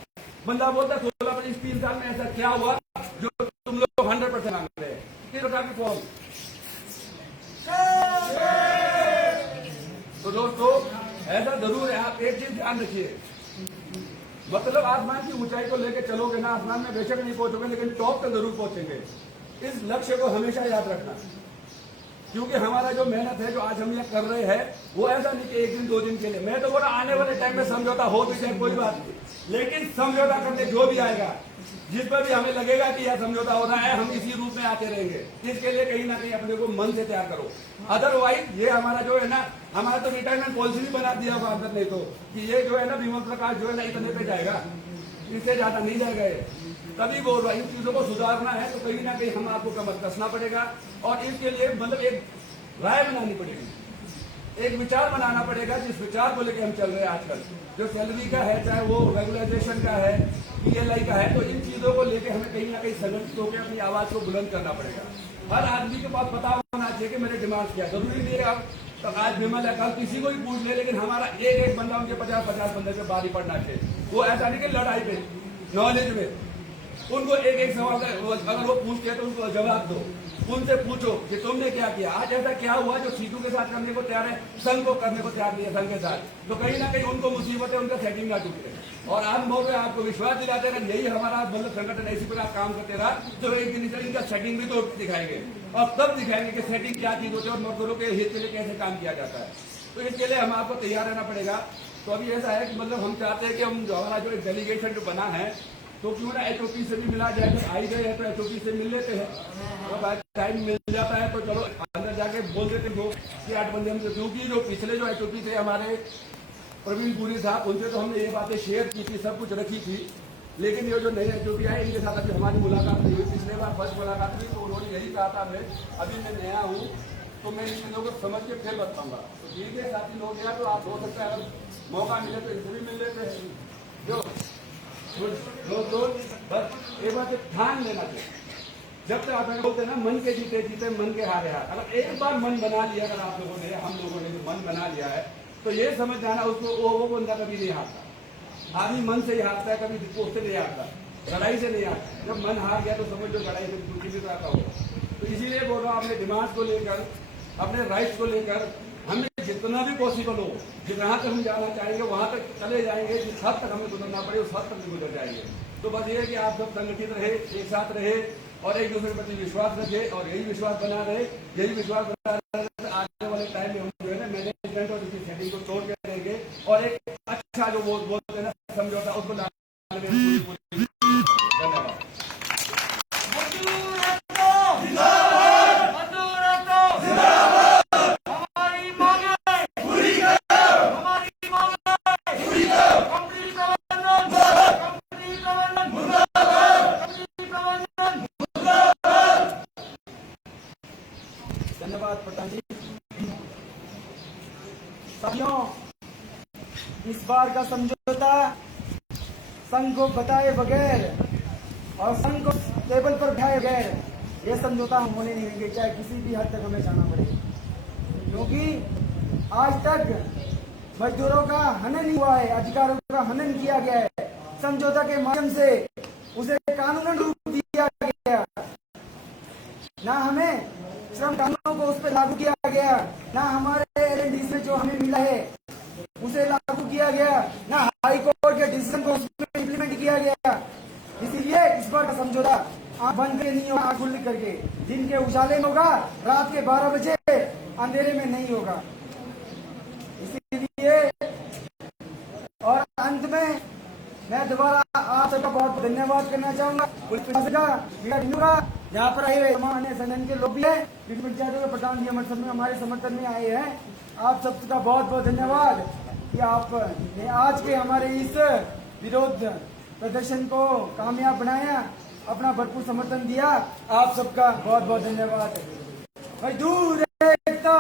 बंदा बोलता है 16% इस 3 साल में ऐसा क्या हुआ जो तुम लोग 100% मांग रहे हैं। किस प्रकार की फॉर्म। तो दोस्तों ऐसा जरूर है, आप एक चीज ध्यान रखिए, मतलब आसमान की ऊंचाई को लेकर चलोगे ना, आसमान में बेशक नहीं पहुंचोगे लेकिन टॉप तक जरूर पहुंचेंगे। इस लक्ष्य को हमेशा याद रखना, क्योंकि हमारा जो मेहनत है, जो आज हम यहाँ कर रहे हैं, वो ऐसा नहीं कि 1 दिन 2 दिन के लिए। मैं तो बोला आने वाले टाइम में समझौता हो भी जाए कोई बात नहीं, लेकिन समझौता करने जो भी आएगा, जिस पर भी हमें लगेगा कि यह समझौता हो रहा है, हम इसी रूप में आते रहेंगे। इसके लिए कहीं ना कहीं अपने को मन से तैयार करो। अदरवाइज ये हमारा जो है ना, हमारा तो रिटायरमेंट पॉलिसी भी बना दिया होगा अंदर, नहीं तो कि ये जो है ना विमल प्रकाश जो है ना इतने पे जाएगा, इससे ज्यादा नहीं जाएगा। तभी बोल रहा, इन चीजों को सुधारना है तो कहीं ना कहीं हम आपको कमर कसना पड़ेगा, और इसके लिए मतलब एक राय बनानी पड़ेगी, एक विचार बनाना पड़ेगा, जिस विचार को लेकर हम चल रहे हैं आजकल, जो सैलरी का है, चाहे वो रेगुलाइजेशन का है, PLI का है, तो इन चीजों को लेकर हमें कहीं ना कहीं संगठित होकर अपनी आवाज को बुलंद करना पड़ेगा। हर आदमी के पास पता होना चाहिए कि मेरे डिमांड क्या, जरूरी नहीं है तो आज विमल है कल किसी को भी पूछ ले, लेकिन हमारा एक बंदा उनके 50 बंदे पे बारी पड़ना चाहिए। वो ऐसा नहीं कि लड़ाई पे, नॉलेज में उनको एक सवाल अगर वो पूछते हैं तो उनको जवाब दो, उनसे पूछो कि तुमने क्या किया, आज ऐसा क्या हुआ जो सीटू के साथ करने को तैयार है, संघ को करने को तैयार नहीं है संघ के साथ, तो कहीं ना कहीं उनको मुसीबत है, उनका सेटिंग ना टूटे। और आप मौके आपको विश्वास दिलाते रहे, यही हमारा मतलब संगठन ऐसी पर आप काम करते रहा तो एक दिन इनका सेटिंग भी तो दिखाएंगे, और तब दिखाएंगे कि सेटिंग क्या चीज होती है और मजदूरों के हित के लिए कैसे काम किया जाता है। तो इसके लिए हम आपको तैयार रहना पड़ेगा। तो अभी ऐसा है कि मतलब हम चाहते हैं कि हम जो हमारा जो एक डेलीगेशन जो बना है, तो क्यों ना HOP से भी मिला जाए, फिर आई गए हैं तो HOP से मिल लेते हैं, और टाइम मिल जाता है तो चलो अंदर जाके बोल देते हो कि 8 बंदे हमसे, क्योंकि जो पिछले जो HOP थे हमारे प्रवीण पुरी साहब, उनसे तो हमने ये बातें शेयर की थी, सब कुछ रखी थी, लेकिन ये जो नए HOP आए इनके साथ अभी हमारी मुलाकात नहीं हुई। पिछले बार फर्स्ट मुलाकात हुई तो उन्होंने यही कहा था, मैं अभी मैं नया हूँ तो मैं इन चीज़ों को समझ के फिर बताऊंगा। तो ठीक है साथी लोग यार, तो आप हो सकता है अगर मौका मिले तो इनसे भी मिल लेते हैं। जो बस एक बात ध्यान देना चाहिए, जब तक आप बोलते हैं ना मन के जीते जीते मन के हारे हार, अगर एक बार मन बना लिया, अगर आप लोगों ने, हम लोगों ने जो मन बना लिया है, तो ये समझ जाना उसको वो बंदा कभी नहीं हारता। आदमी मन से ही हारता है, कभी दिक्कत से नहीं हारता, लड़ाई से नहीं हारता। जब मन हार गया तो समझ लो लड़ाई से दूसरी भी आता हो। तो इसीलिए बोल रहा हूँ, अपने डिमांड्स को लेकर, अपने राइट्स को लेकर हमें जितना भी पॉसिबल हो, जहाँ तक हम जाना चाहेंगे वहाँ तक चले जाएंगे, जिस हद तक हमें गुजरना पड़े उस हद तक भी गुजर जाएंगे। तो बस ये है कि आप सब संगठित रहे, एक साथ रहे और एक दूसरे के प्रति विश्वास रखे, और यही विश्वास बना रहे, यही विश्वास बना रहे। आने वाले टाइम में हम जो है ना मैनेजमेंट और इसकी सेटिंग को तोड़ के रहेंगे, और एक अच्छा जो बोलते हैं ना समझौता, उसको लाने में पूरी धन्यवाद। धन्यवाद प्रधान जी। साथियों, इस बार का समझौता संघ को बताए बगैर और संघ को टेबल पर बिठाए बगैर ये समझौता हम होने नहीं देंगे, चाहे किसी भी हद तक हमें जाना पड़े, क्योंकि आज तक मजदूरों का हनन हुआ है, अधिकारों का हनन किया गया है। समझौता के माध्यम से उसे कानूनन रूप दिया गया, ना हमें श्रम कानूनों को उस पर लागू किया गया। गया, ना हमारे एलएनडी से जो हमें मिला है उसे लागू किया गया, ना हाई कोर्ट के डिसीजन को उसमें इम्प्लीमेंट किया गया। इसीलिए इस बार का समझौता आंख बंद के नहीं होगा, आंख खुली करके, दिन के उजाले में होगा, रात के 12 बजे अंधेरे में नहीं होगा। इसीलिए और अंत में मैं दोबारा आप सबका बहुत धन्यवाद करना चाहूंगा। पुलिस प्रशासन का यहाँ पर आए हुए तमाम अन्य संगठन के लोग भी हैं, पंचायतों के प्रधान भी हमारे समर्थन में आए हैं। आप सबका बहुत बहुत धन्यवाद कि आपने आज के हमारे इस विरोध प्रदर्शन को कामयाब बनाया, अपना भरपूर समर्थन दिया। आप सबका बहुत बहुत धन्यवाद। मजदूर एकता